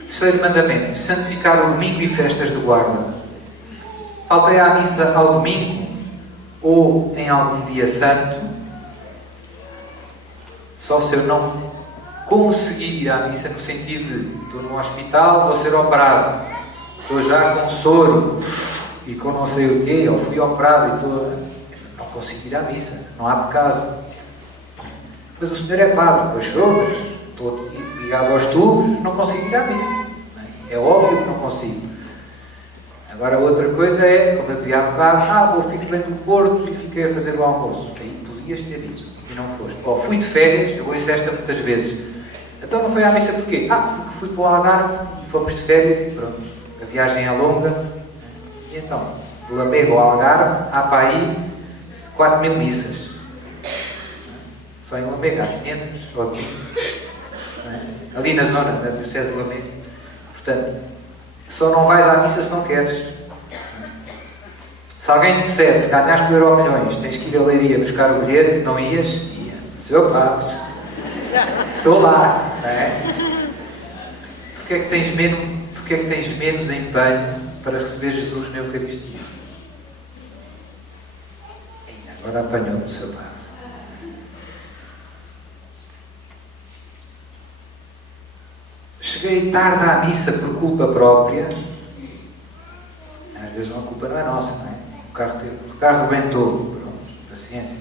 Terceiro mandamento, santificar o domingo e festas de guarda. Faltei à missa ao domingo ou em algum dia santo, só se eu não conseguir ir à missa, no sentido de estou no hospital, vou ser operado, estou já com soro e com não sei o quê, ou fui operado e não consigo ir à missa, não há pecado. Mas o senhor é padre, pois sou, mas estou ligado aos tubos, não consigo ir à missa. É óbvio que não consigo. Agora outra coisa é, como eu dizia há bocado, o filho vem do Porto e fiquei a fazer o almoço. Aí podias ter isso e não foste. Fui de férias, eu ouço esta muitas vezes. Então não foi à missa porquê? Porque fui para o Algarve e fomos de férias e pronto. A viagem é longa. E então, de Lamego ao Algarve, há para aí 4.000 missas. Só em Lamego há 500, ótimo. Ali na zona da Diocese de Lamego. Portanto, só não vais à missa se não queres. Se alguém te dissesse, ganhaste o Euromilhões, tens que ir a Leiria buscar o bilhete, não ias? Ia. Seu Padre, estou lá. Não é? Porquê é que tens menos empenho para receber Jesus na Eucaristia? Agora apanhou-me o seu Padre. Cheguei tarde à missa por culpa própria. Às vezes a culpa não é nossa, não é? O carro rebentou. Pronto, paciência.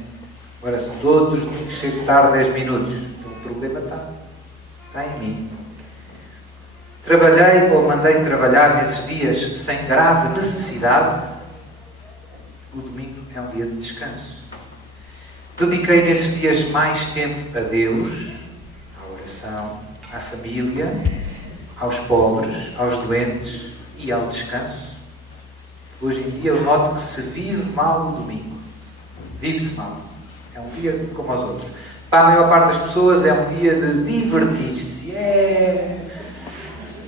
Agora, se todos os domingos chego tarde 10 minutos, então o problema está em mim. Trabalhei ou mandei trabalhar nesses dias sem grave necessidade. O domingo é um dia de descanso. Dediquei nesses dias mais tempo a Deus, à oração, à família, aos pobres, aos doentes e ao descanso. Hoje em dia eu noto que se vive mal o domingo. Vive-se mal. É um dia como os outros. Para a maior parte das pessoas é um dia de divertir-se.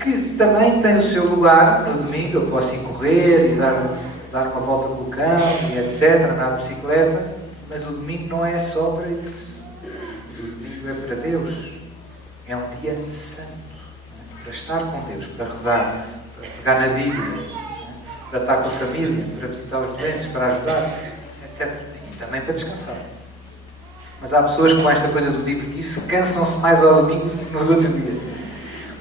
Que também tem o seu lugar no domingo. Eu posso ir correr e dar uma volta com o cão e etc. Andar de bicicleta. Mas o domingo não é só para isso. O domingo é para Deus. É um dia santo, para estar com Deus, para rezar, para pegar na Bíblia, para estar com a família, para visitar os doentes, para ajudar, etc. E também para descansar. Mas há pessoas que com esta coisa do divertir-se cansam-se mais ao domingo do que nos outros dias.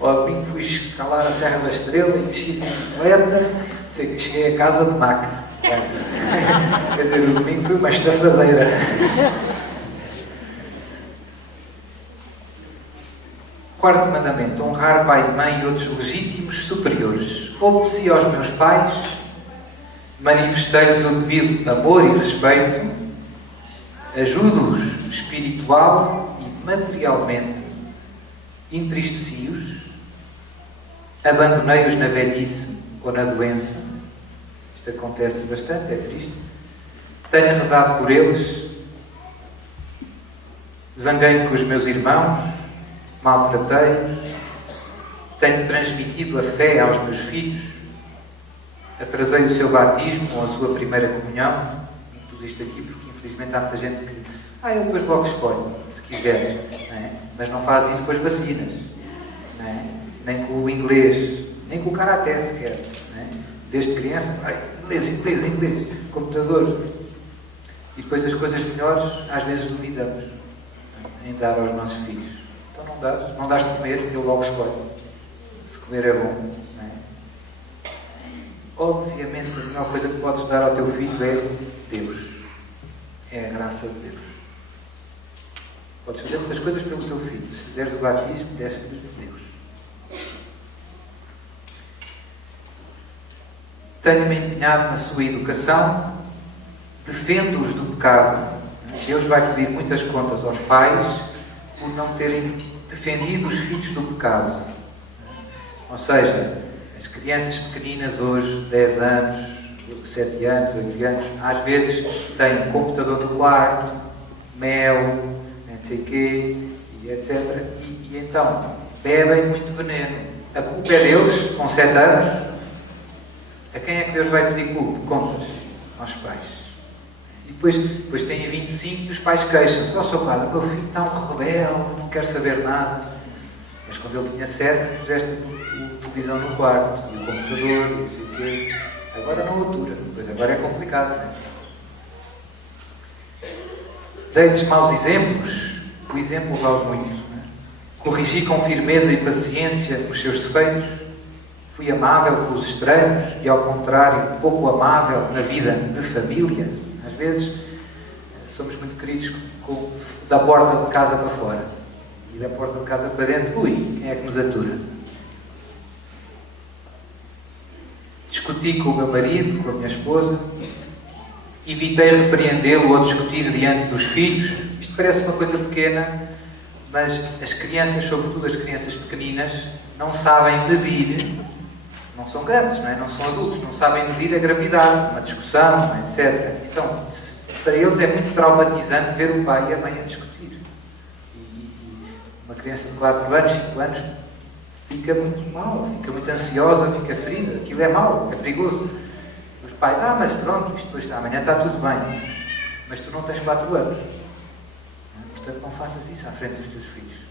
Ao domingo fui escalar a Serra da Estrela e desci de bicicleta, sei que cheguei a casa de maca. Quer dizer, o domingo foi uma estafadeira. Quarto mandamento, honrar pai e mãe e outros legítimos superiores. Obedeci aos meus pais, manifestei-lhes o devido amor e respeito, ajudo-os espiritual e materialmente, entristeci-os, abandonei-os na velhice ou na doença. Isto acontece bastante, é triste. Tenho rezado por eles, zanguei-me com os meus irmãos, maltratei-os, tenho transmitido a fé aos meus filhos, atrasei o seu batismo ou a sua primeira comunhão. Incluo isto aqui porque infelizmente há muita gente que ele depois logo escolhe, se quiser, não é? Mas não faz isso com as vacinas, não é? Nem com o inglês, nem com o karaté sequer, não é? Desde criança, inglês, computador. E depois as coisas melhores às vezes duvidamos em dar aos nossos filhos. Então não dás de comer, ele logo escolhe. Se comer é bom, não é? Obviamente a melhor coisa que podes dar ao teu filho é Deus. É a graça de Deus. Podes fazer muitas coisas pelo teu filho. Se deres o batismo, deste de Deus. Tenho-me empenhado na sua educação, defendo-os do pecado. Deus vai pedir muitas contas aos pais por não terem defendido os filhos do pecado. Ou seja, as crianças pequeninas hoje, 10 anos, 7 anos, 8 anos, às vezes têm computador no quarto, mel, não sei o quê, e etc. E então bebem muito veneno. A culpa é deles, com 7 anos. A quem é que Deus vai pedir contas? Aos pais. E depois têm 25 e os pais queixam-se. Ó, seu pai, o meu filho está um rebelde, não quer saber nada. Mas quando ele tinha 7, puseste a televisão no quarto, e o computador, e não sei o quê. Agora não atura, pois agora é complicado, não é? Dei-lhes maus exemplos, o exemplo vale muito. Não é? Corrigi com firmeza e paciência os seus defeitos. Fui amável com os estranhos e, ao contrário, pouco amável na vida de família. Às vezes somos muito queridos da porta de casa para fora e da porta de casa para dentro. Ui, quem é que nos atura? Discuti com o meu marido, com a minha esposa. Evitei repreendê-lo ou discutir diante dos filhos. Isto parece uma coisa pequena, mas as crianças, sobretudo as crianças pequeninas, não sabem medir. Não são grandes, não é? Não são adultos, não sabem medir a gravidade, uma discussão, etc. Então, para eles é muito traumatizante ver o pai e a mãe a discutir. E uma criança de 4 anos, 5 anos, fica muito mal, fica muito ansiosa, fica ferida. Aquilo é mau, é perigoso. Os pais, mas pronto, isto depois amanhã está tudo bem. Mas tu não tens 4 anos. Portanto, não faças isso à frente dos teus filhos.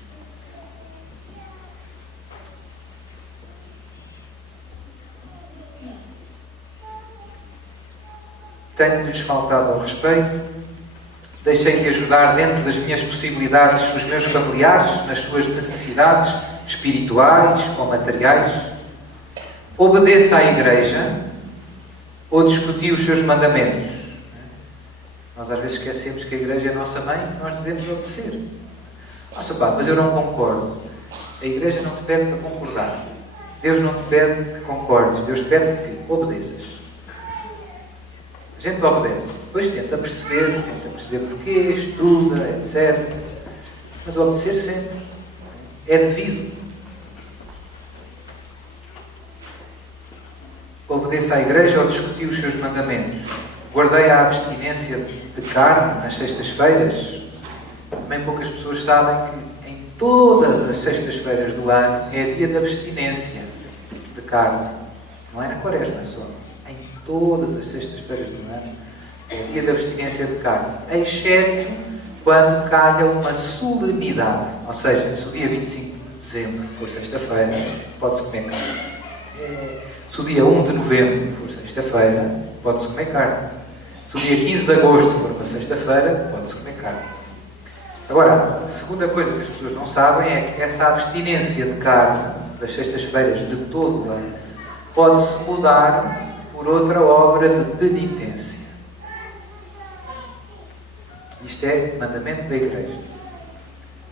Tenho-lhes faltado ao respeito, deixei de ajudar dentro das minhas possibilidades os meus familiares nas suas necessidades espirituais ou materiais, obedeça à Igreja ou discuti os seus mandamentos. Nós às vezes esquecemos que a Igreja é a nossa mãe e nós devemos obedecer. Nossa, pá, mas eu não concordo. A Igreja não te pede para concordar. Deus não te pede que concordes. Deus te pede que obedeças. A gente obedece. Depois tenta perceber porquê, estuda, etc. Mas obedecer sempre é devido. Obedeça à Igreja ou discuti os seus mandamentos. Guardei a abstinência de carne nas sextas-feiras. Também poucas pessoas sabem que em todas as sextas-feiras do ano é dia de abstinência de carne. Não é na quaresma só. Em todas as sextas-feiras do ano é dia de abstinência de carne. Exceto quando calha uma solenidade. Ou seja, se o dia 25 de dezembro for sexta-feira, pode-se comer carne. Se o dia 1 de novembro for sexta-feira, pode-se comer carne. Se o dia 15 de agosto for uma sexta-feira, pode-se comer carne. Agora, a segunda coisa que as pessoas não sabem é que essa abstinência de carne das sextas-feiras de todo o ano pode-se mudar por outra obra de penitência. Isto é mandamento da Igreja.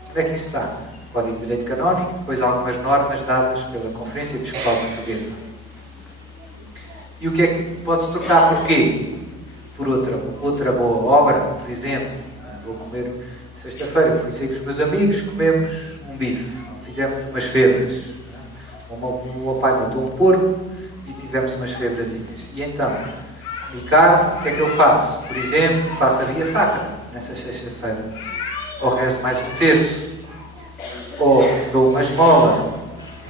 Onde é que isso está? Código de Direito Canónico, depois algumas normas dadas pela Conferência Episcopal Portuguesa. E o que é que pode-se trocar por quê? Por outra boa obra, por exemplo. Vou comer sexta-feira, fui sair com os meus amigos, comemos um bife, fizemos umas febras. O meu pai matou um porco e tivemos umas febrazinhas. E então, e cá, o que é que eu faço? Por exemplo, faço a via sacra nessa sexta-feira. Ou rezo mais um terço, ou dou uma esmola,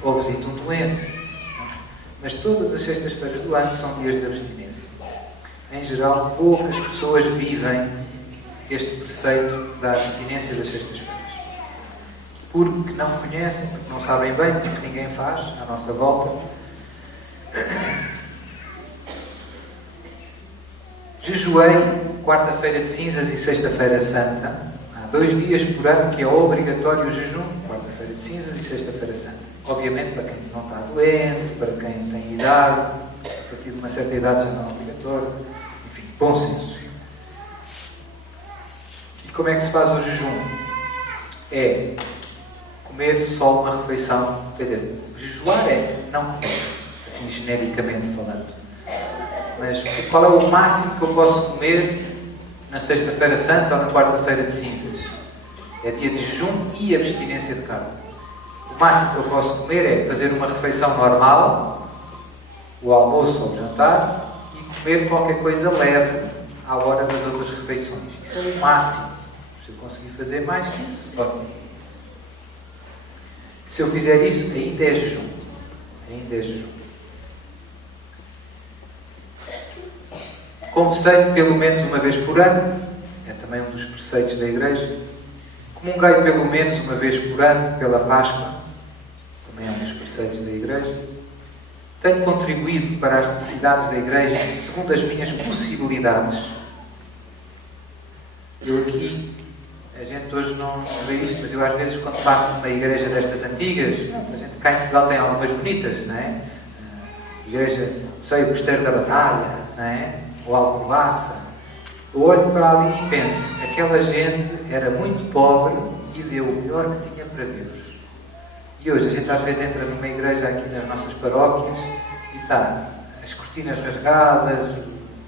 ou visito um doente. Mas todas as sextas-feiras do ano são dias de abstinência. Em geral, poucas pessoas vivem este preceito da abstinência das sextas-feiras. Porque não conhecem, porque não sabem bem, porque ninguém faz à nossa volta. Jejuei quarta-feira de cinzas e sexta-feira santa. Há 2 dias por ano que é obrigatório o jejum, quarta-feira de cinzas e sexta-feira santa. Obviamente para quem não está doente, para quem tem idade, a partir de uma certa idade já não é obrigatório. Enfim, bom senso. E como é que se faz o jejum? É comer só uma refeição, quer dizer, jejuar é não comer, assim genericamente falando. Mas qual é o máximo que eu posso comer na sexta-feira santa ou na quarta-feira de cinzas? É dia de jejum e abstinência de carne. O máximo que eu posso comer é fazer uma refeição normal, o almoço ou o jantar, e comer qualquer coisa leve à hora das outras refeições. Isso é o máximo. Se eu conseguir fazer mais que isso, ótimo. Se eu fizer isso, ainda é jejum. Ainda é jejum. Confessei pelo menos uma vez por ano. É também um dos preceitos da Igreja. Comunguei pelo menos uma vez por ano pela Páscoa. Também é um dos preceitos da Igreja. Tenho contribuído para as necessidades da Igreja segundo as minhas possibilidades. Eu aqui... A gente hoje não vê isto, mas eu às vezes quando passo numa igreja destas antigas, a gente cá em Portugal tem algumas bonitas, não é? Igreja, sei, o Mosteiro da Batalha, não é? Ou Alcobaça. Eu olho para ali e penso, aquela gente era muito pobre e deu o melhor que tinha para Deus. E hoje a gente às vezes entra numa igreja aqui nas nossas paróquias e está as cortinas rasgadas,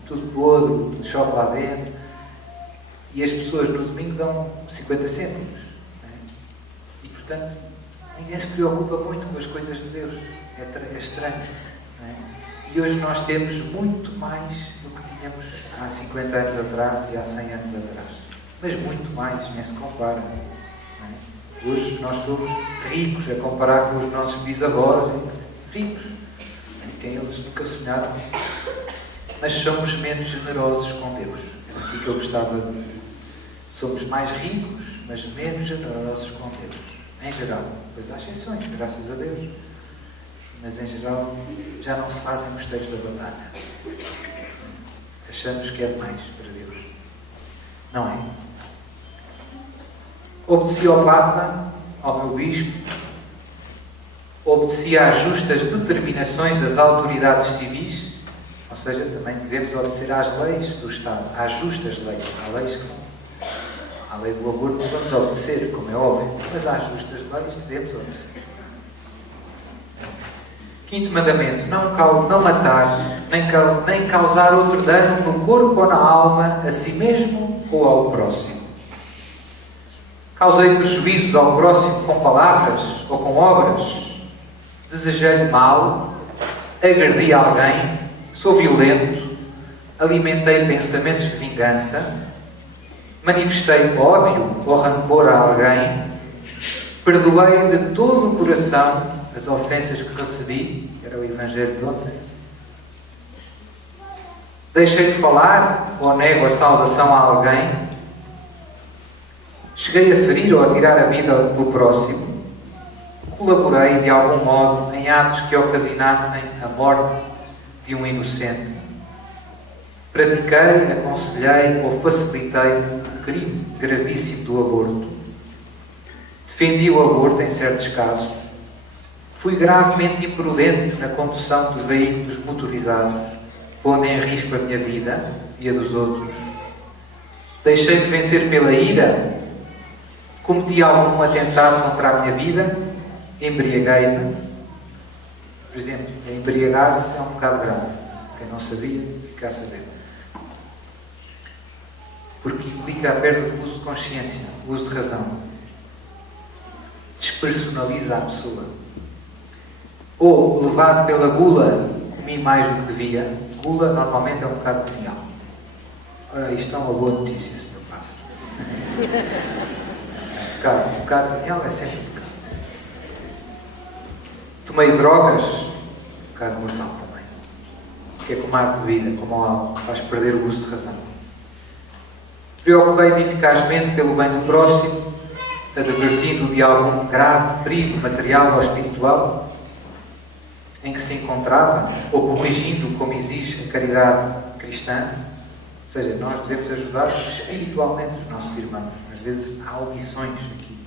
tudo podre, tudo chove lá dentro. E as pessoas no domingo dão 50 cêntimos. Não é? E, portanto, ninguém se preocupa muito com as coisas de Deus. É estranho. Não é? E hoje nós temos muito mais do que tínhamos há 50 anos atrás e há 100 anos atrás. Mas muito mais, nem se compara. Não é? Hoje nós somos ricos a comparar com os nossos bisavós. Ricos. Quem eles nunca sonharam. Mas somos menos generosos com Deus. É aqui que eu gostava de... Somos mais ricos, mas menos generosos com Deus. Em geral. Pois há exceções, graças a Deus. Mas em geral já não se fazem mosteiros da batalha. Achamos que é demais para Deus. Não é? Obedeci ao Papa, ao meu Bispo. Obedeci às justas determinações das autoridades civis. Ou seja, também devemos obedecer às leis do Estado. Às justas leis. Há leis que não. À lei do aborto não vamos obedecer, como é óbvio, mas às justas leis devemos obedecer. 5º mandamento: não matar, nem causar outro dano no corpo ou na alma, a si mesmo ou ao próximo. Causei prejuízos ao próximo com palavras ou com obras? Desejei-lhe mal? Agredi alguém? Sou violento? Alimentei pensamentos de vingança? Manifestei ódio ou rancor a alguém? Perdoei de todo o coração as ofensas que recebi? Era o Evangelho de ontem. Deixei de falar ou nego a saudação a alguém? Cheguei a ferir ou a tirar a vida do próximo? Colaborei de algum modo em atos que ocasionassem a morte de um inocente? Pratiquei, aconselhei ou facilitei o crime gravíssimo do aborto? Defendi o aborto em certos casos? Fui gravemente imprudente na condução de veículos motorizados, pondo em risco a minha vida e a dos outros? Deixei-me vencer pela ira? Cometi algum atentado contra a minha vida? Embriaguei-me? Por exemplo, embriagar-se é um bocado grave. Quem não sabia, fica a saber. Porque implica a perda do uso de consciência, o uso de razão. Despersonaliza a pessoa. Ou, levado pela gula, comi mais do que devia. Gula normalmente é um bocado genial. Ora, isto é uma boa notícia, Sr. Padre. Um bocado genial é sempre um bocado. Tomei drogas. pecado mortal também. Que é como a bebida, como o álcool, faz perder o gosto de razão. Preocupei-me eficazmente pelo bem do próximo, advertindo de algum grave perigo material ou espiritual em que se encontrava, ou corrigindo como exige a caridade cristã. Ou seja, nós devemos ajudar espiritualmente os nossos irmãos. Às vezes há omissões aqui.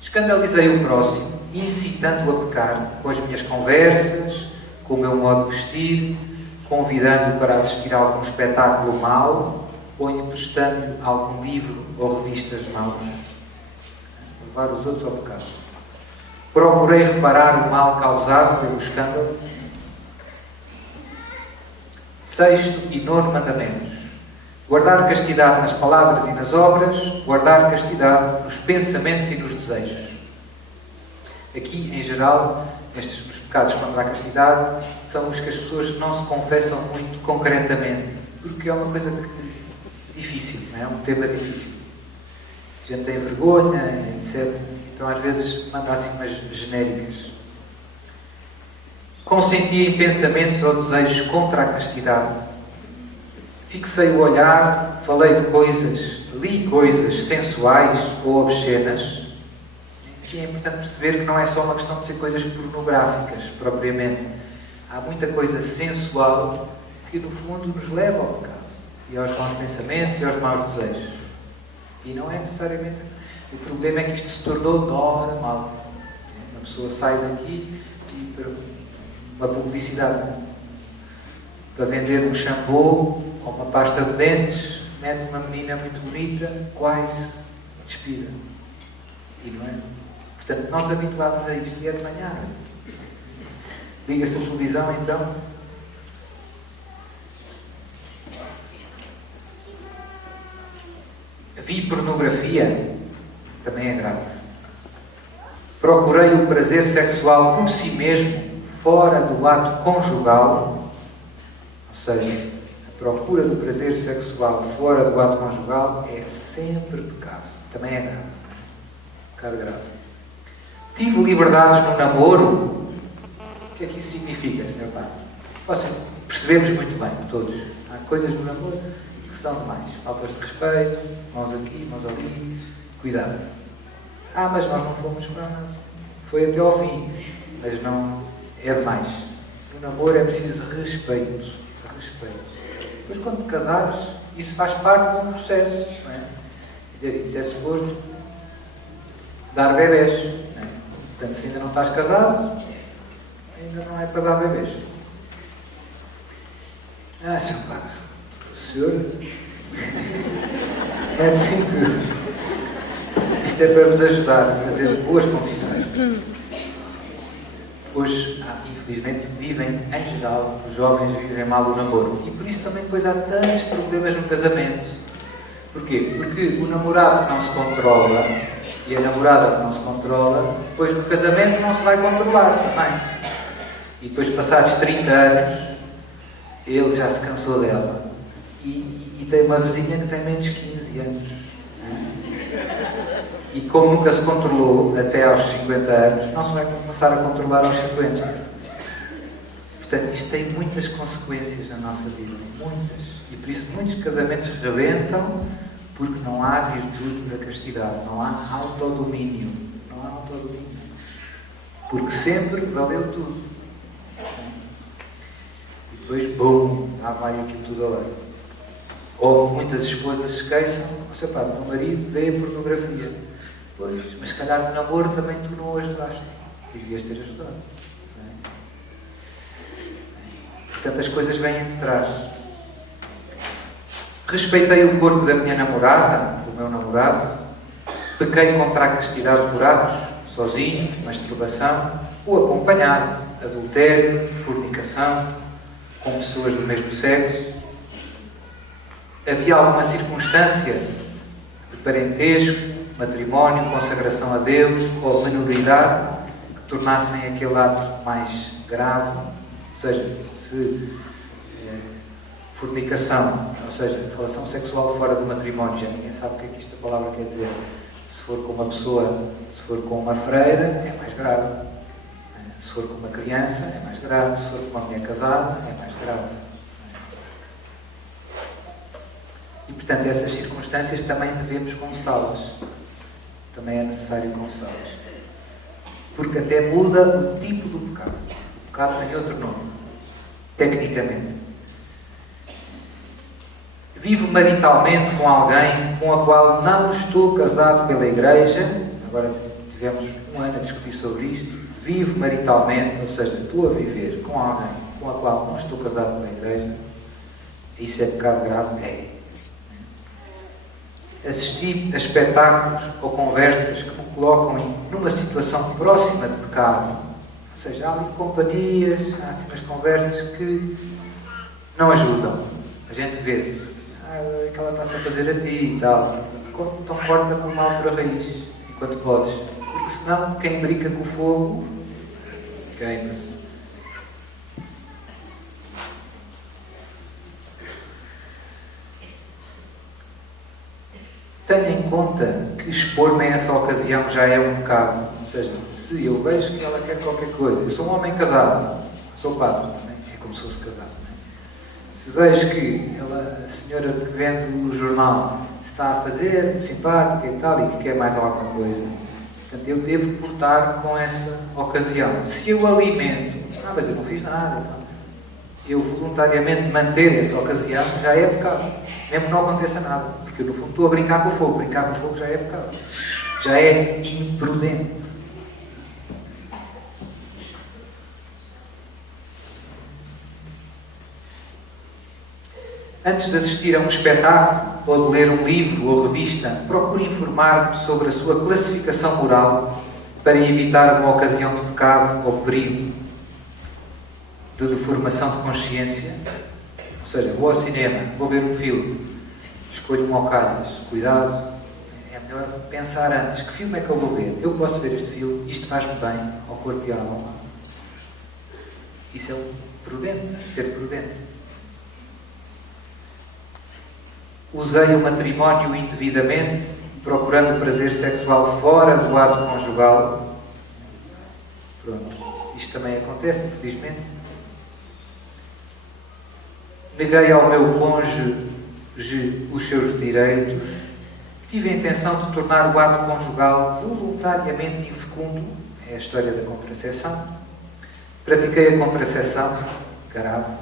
Escandalizei o próximo, incitando-o a pecar com as minhas conversas, com o meu modo de vestir, convidando-o para assistir a algum espetáculo mau ou emprestando-lhe algum livro ou revistas maus. Levar os outros ao pecado. Procurei reparar o mal causado pelo escândalo. 6º e 9º mandamentos. Guardar castidade nas palavras e nas obras, guardar castidade nos pensamentos e nos desejos. Aqui, em geral, os pecados contra a castidade são os que as pessoas não se confessam muito concretamente, porque é uma coisa difícil, não é? Um tema difícil. A gente tem vergonha, etc. Então, às vezes, manda assim umas genéricas. Consenti em pensamentos ou desejos contra a castidade. Fixei o olhar, falei de coisas, li coisas sensuais ou obscenas. Aqui é importante perceber que não é só uma questão de ser coisas pornográficas, propriamente. Há muita coisa sensual que, no fundo, nos leva ao pecado. E aos maus pensamentos e aos maus desejos. E não é necessariamente... O problema é que isto se tornou normal. Uma pessoa sai daqui e para uma publicidade para vender um shampoo ou uma pasta de dentes, mete uma menina muito bonita, quase despida. E não é? Portanto, nós habituámos a isto e é de manhã à noite. Liga-se a televisão, então. Vi pornografia, também é grave. Procurei o prazer sexual por si mesmo, fora do ato conjugal, ou seja, a procura do prazer sexual fora do ato conjugal é sempre pecado. Também é grave. Pecado grave. Tive liberdades no namoro. O que é que isso significa, Sr. Padre? Vocês percebemos muito bem, todos. Há coisas no namoro que são demais. Faltas de respeito, mãos aqui, mãos ali. Cuidado. Mas nós não fomos para nada. Foi até ao fim. Mas não é demais. No namoro é preciso respeito. Respeito. Depois, quando te casares, isso faz parte de um processo. Não é? Quer dizer, isso é suposto dar bebés. Não é? Portanto, se ainda não estás casado, ainda não é para dar bebés. Sr. Padre, o senhor mete-se em tudo. Isto é para vos ajudar a fazer boas confissões. Hoje, infelizmente, vivem, em geral, os jovens vivem mal o namoro. E por isso também depois há tantos problemas no casamento. Porquê? Porque o namorado que não se controla e a namorada que não se controla, depois no casamento não se vai controlar também. E depois, passados 30 anos, ele já se cansou dela. E tem uma vizinha que tem menos 15 anos. E como nunca se controlou até aos 50 anos, não se vai começar a controlar aos 50. Portanto, isto tem muitas consequências na nossa vida. Muitas. E por isso muitos casamentos rebentam porque não há virtude da castidade. Não há autodomínio. Não há autodomínio. Porque sempre valeu tudo. E depois, bum, lá vai aquilo tudo ao ar. Ou muitas esposas se queixam, seu pai, o meu marido vê a pornografia. Pois, mas se calhar no namoro também tu não o ajudaste. E devias ter ajudado. Não é? Portanto, as coisas vêm de trás. Respeitei o corpo da minha namorada, do meu namorado. Pequei contra a castidade por atos, sozinho, masturbação, ou acompanhado, adultério, fornicação, com pessoas do mesmo sexo. Havia alguma circunstância de parentesco, matrimónio, consagração a Deus ou minoridade que tornassem aquele ato mais grave? Ou seja, se fornicação, ou seja, relação sexual fora do matrimónio, já ninguém sabe o que é que esta palavra quer dizer. Se for com uma pessoa, se for com uma freira, é mais grave. Se for com uma criança, é mais grave. Se for com uma mulher casada, é mais grave. E, portanto, essas circunstâncias também devemos confessá-las. Também é necessário confessá-las. Porque até muda o tipo do pecado. O pecado tem outro nome, tecnicamente. Vivo maritalmente com alguém com a qual não estou casado pela Igreja. Agora tivemos um ano a discutir sobre isto. Vivo maritalmente, ou seja, estou a viver com alguém com a qual não estou casado pela Igreja. Isso é pecado grave? É. Assistir a espetáculos ou conversas que me colocam numa situação próxima de pecado. Ou seja, há ali companhias, há assim umas conversas que não ajudam. A gente vê-se. Que ela está-se a fazer a ti e tal. Então corta com o mal por a raiz, enquanto podes. Porque senão, quem brinca com o fogo, queima-se. Tenha em conta que expor-me a essa ocasião já é um pecado. Ou seja, se eu vejo que ela quer qualquer coisa, eu sou um homem casado, sou padre, é como se fosse casado. Se vejo que a senhora que vende o jornal está a fazer, simpática e tal, e que quer mais alguma coisa, portanto, eu devo portar com essa ocasião. Se eu alimento, mas eu não fiz nada, então, eu voluntariamente manter essa ocasião, já é pecado. Mesmo que não aconteça nada. Porque eu, no fundo, estou a brincar com o fogo. Brincar com o fogo já é pecado. Já é imprudente. Antes de assistir a um espetáculo ou de ler um livro ou revista, procure informar-me sobre a sua classificação moral para evitar uma ocasião de pecado ou perigo, de deformação de consciência. Ou seja, vou ao cinema, vou ver um filme, escolho-me ao calhas, cuidado, é melhor pensar antes, que filme é que eu vou ver? Eu posso ver este filme, isto faz-me bem ao corpo e à alma. Isso é prudente, ser prudente. Usei o matrimónio indevidamente, procurando prazer sexual fora do ato conjugal. Pronto, isto também acontece, infelizmente. Neguei ao meu cônjuge os seus direitos. Tive a intenção de tornar o ato conjugal voluntariamente infecundo. É a história da contracepção. Pratiquei a contracepção, grave,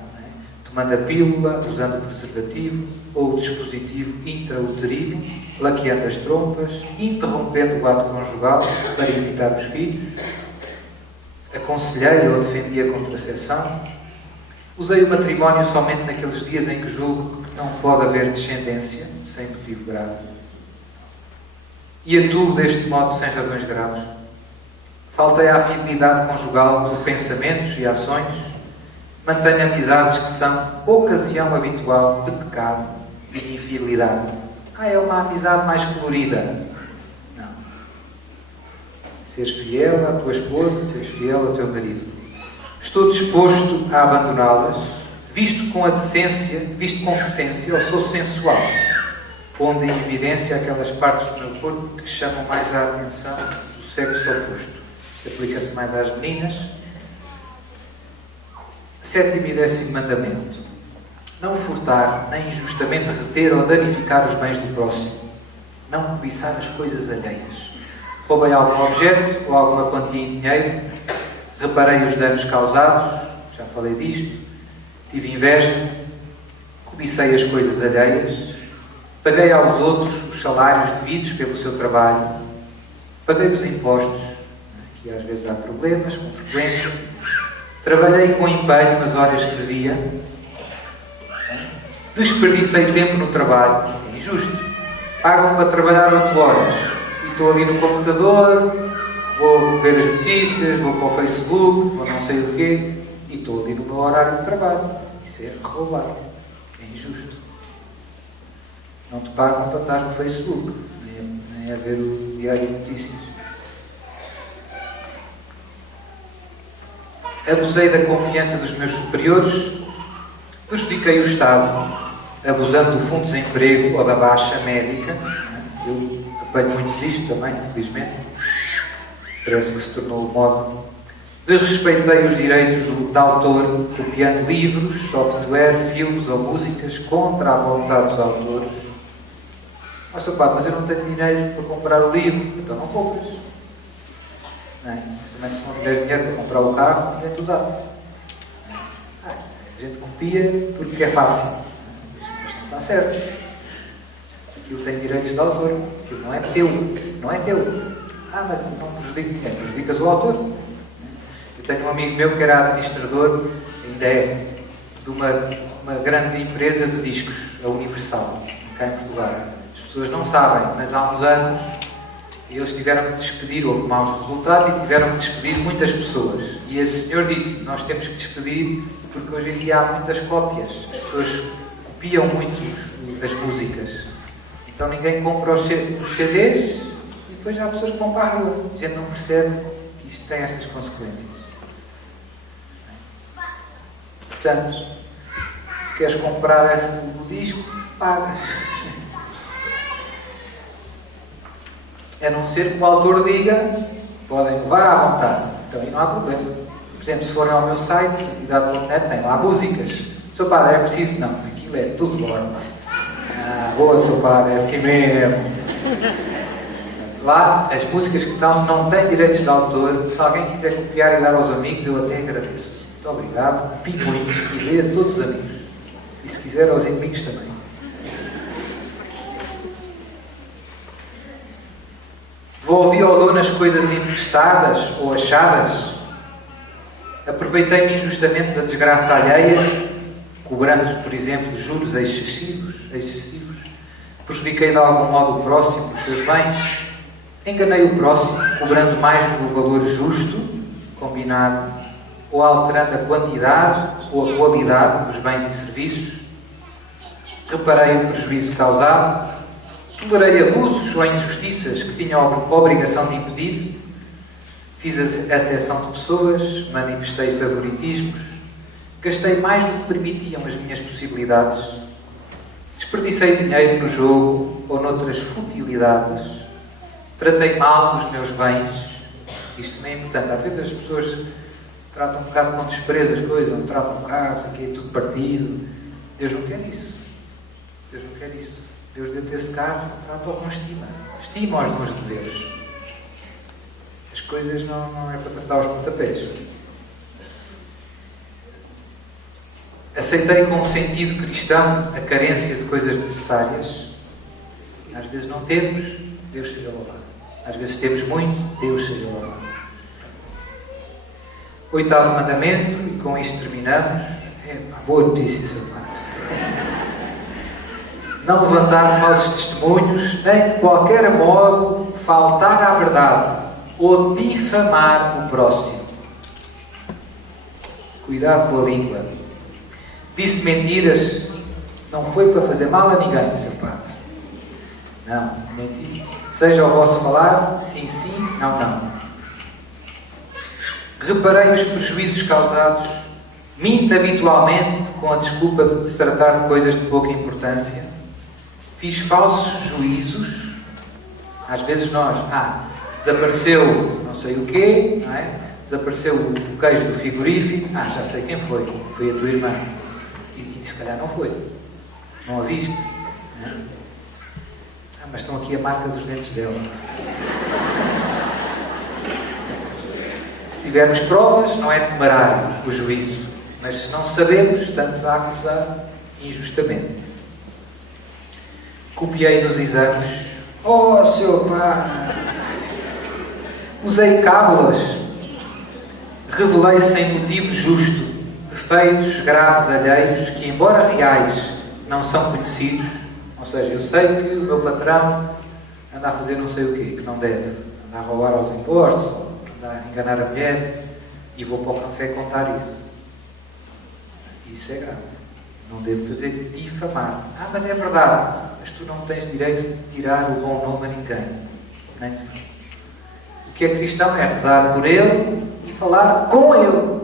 tomando a pílula, usando o preservativo ou o dispositivo intrauterino, laqueando as trompas, interrompendo o ato conjugal para evitar os filhos. Aconselhei ou defendi a contracepção. Usei o matrimónio somente naqueles dias em que julgo que não pode haver descendência, sem motivo grave. E atuo deste modo sem razões graves. Faltei à fidelidade conjugal por pensamentos e ações. Mantenho amizades que são ocasião habitual de pecado e de infidelidade. É uma amizade mais colorida. Não. Seres fiel à tua esposa, seres fiel ao teu marido. Estou disposto a abandoná-las, visto com decência, ou sou sensual, pondo em evidência aquelas partes do meu corpo que chamam mais a atenção do sexo oposto. Isto aplica-se mais às meninas. 7º e 10º mandamento. Não furtar, nem injustamente reter ou danificar os bens do próximo. Não cobiçar as coisas alheias. Roubei algum objeto ou alguma quantia em dinheiro. Reparei os danos causados. Já falei disto. Tive inveja. Cobicei as coisas alheias. Paguei aos outros os salários devidos pelo seu trabalho. Paguei os impostos. Aqui às vezes há problemas, com frequência. Trabalhei com empenho nas horas que devia. Desperdicei tempo no trabalho. É injusto. Pagam para trabalhar 8 horas. E estou ali no computador, vou ver as notícias, vou para o Facebook, vou não sei o quê, e estou ali no meu horário de trabalho. Isso é roubar. É injusto. Não te pagam para estar no Facebook, nem a ver o diário de notícias. Abusei da confiança dos meus superiores, prejudiquei o Estado, abusando do fundo de desemprego ou da baixa médica. Eu apanho muito disto também, infelizmente. Parece que se tornou o modo. Desrespeitei os direitos de autor, copiando livros, software, filmes ou músicas contra a vontade dos autores. Mas, Sr. Padre, mas eu não tenho dinheiro para comprar o livro. Então não compras. Não é? Também, se não tiveres dinheiro para comprar o carro, ninguém te dá. A gente copia porque é fácil. Mas não está certo. Aquilo tem direitos de autor. Aquilo não é teu. Não é teu. Mas não prejudica ninguém. Prejudicas o autor. Eu tenho um amigo meu que era administrador, ainda é, de uma grande empresa de discos, a Universal, cá em Portugal. As pessoas não sabem, mas há uns anos eles tiveram que despedir, houve maus resultados e tiveram que despedir muitas pessoas. E esse senhor disse, nós temos que despedir porque hoje em dia há muitas cópias. As pessoas copiam muito as músicas. Então ninguém compra os CDs e depois há pessoas que vão para a rua. A gente não percebe que isto tem estas consequências. Portanto, se queres comprar o disco, pagas. A não ser que o autor diga, podem levar à vontade. Então aí não há problema. Por exemplo, se forem ao meu site, santidade.net, tem lá músicas. Sr. Padre, é preciso? Não, aquilo é tudo bordo. Boa, Sr. Padre, é assim mesmo. Lá, as músicas que estão não têm direitos de autor. Se alguém quiser copiar e dar aos amigos, eu até agradeço. Muito obrigado, copie muito e dê a todos os amigos. E se quiser aos inimigos também. Devolvi ao dono as coisas emprestadas ou achadas. Aproveitei-me injustamente da desgraça alheia, cobrando, por exemplo, juros excessivos. Prejudiquei de algum modo o próximo, os seus bens. Enganei o próximo, cobrando mais do valor justo, combinado, ou alterando a quantidade ou a qualidade dos bens e serviços. Reparei o prejuízo causado. Tolerei abusos ou injustiças que tinham a obrigação de impedir. Fiz a exceção de pessoas, manifestei favoritismos. Gastei mais do que permitiam as minhas possibilidades. Desperdicei dinheiro no jogo ou noutras futilidades. Tratei mal dos meus bens. Isto também é importante. Às vezes as pessoas tratam um bocado com desprezo as coisas, não tratam o carro, aqui é tudo partido. Deus não quer isso. Deus não quer isso. Deus deu-te esse carro, trata-o com estima. Estima aos dons de Deus. As coisas não é para tratar aos pontapés. Aceitei com sentido cristão a carência de coisas necessárias. Às vezes não temos, Deus seja louvado. Às vezes temos muito, Deus seja louvado. 8º mandamento, e com isto terminamos. Boa notícia, Sr. Padre. Não levantar falsos testemunhos, nem de qualquer modo faltar à verdade ou difamar o próximo. Cuidado com a língua. Disse mentiras, não foi para fazer mal a ninguém, Sr. Padre. Não, mentir. Seja o vosso falar, sim, sim, não, não. Reparei os prejuízos causados. Minto habitualmente com a desculpa de se tratar de coisas de pouca importância. Fiz falsos juízos. Às vezes nós, desapareceu não sei o quê, não é? Desapareceu o queijo do frigorífico. Já sei quem foi. Foi a tua irmã. E se calhar não foi. Não a viste. Não é? Mas estão aqui a marca dos dentes dela. Se tivermos provas, não é temerário o juízo. Mas se não sabemos, estamos a acusar injustamente. Copiei nos exames. Oh, Sr. Padre! Usei cábulas. Revelei sem motivo justo defeitos graves alheios que, embora reais, não são conhecidos. Ou seja, eu sei que o meu patrão anda a fazer não sei o quê, que não deve. Anda a roubar aos impostos, anda a enganar a mulher, e vou para o café contar isso. Isso é grave. Não devo fazer difamar. Mas é verdade. Mas tu não tens direito de tirar o bom nome a ninguém. Nem tu. O que é cristão é rezar por ele e falar com ele.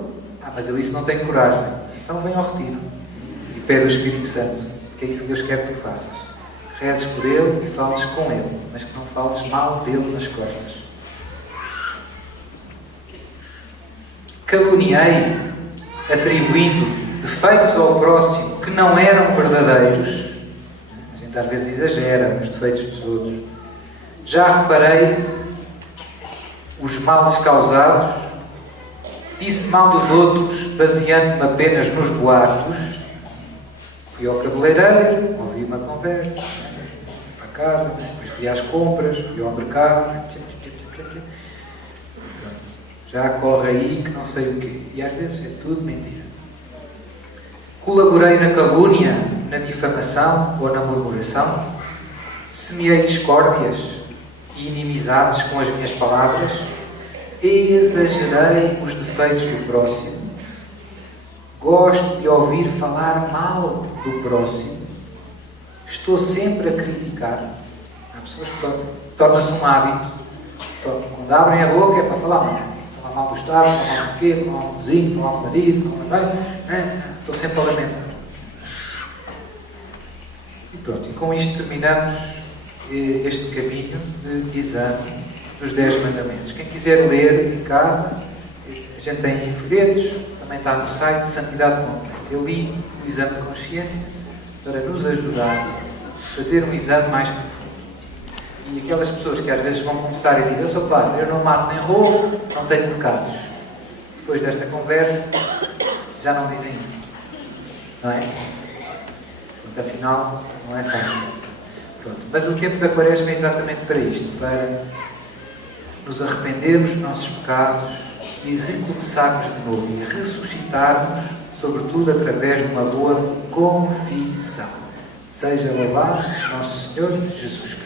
Mas eu isso não tenho coragem. Então vem ao retiro. E pede o Espírito Santo. Que é isso que Deus quer que tu faças. Rezes por ele e fales com ele. Mas que não fales mal dele nas costas. caluniei, atribuindo defeitos ao próximo que não eram verdadeiros. A gente às vezes exagera nos defeitos dos outros. Já reparei os males causados. Disse mal dos outros, baseando-me apenas nos boatos. Fui ao cabeleireiro, ouvi uma conversa, fui para casa, depois fui às compras, fui ao mercado. Já corre aí que não sei o quê. E às vezes é tudo mentira. Colaborei na calúnia, na difamação ou na murmuração. Semeei discórdias e inimizades com as minhas palavras. Exagerei os defeitos do próximo. Gosto de ouvir falar mal do próximo. Estou sempre a criticar. Há pessoas que torna-se um hábito. Só quando abrem a boca é para falar mal. Falar mal do Estado, falar mal do quê, falar mal do vizinho, falar mal do marido, falar mal do... Estou sempre a lamentar. E pronto, e com isto terminamos este caminho de exame dos 10 mandamentos. Quem quiser ler em casa, a gente tem folhetos, também está no site Santidade Monte. Eu li o exame de consciência para nos ajudar a fazer um exame mais profundo. E aquelas pessoas que às vezes vão começar a dizer: eu sou padre, eu não mato nem roubo, não tenho pecados. Depois desta conversa, já não dizem isso. Não é? Portanto, afinal, não é fácil. Pronto. Mas o tempo da Quaresma é exatamente para isto, para nos arrependermos dos nossos pecados e recomeçarmos de novo e ressuscitarmos, sobretudo através de uma boa confissão. Seja louvado nosso Senhor Jesus Cristo.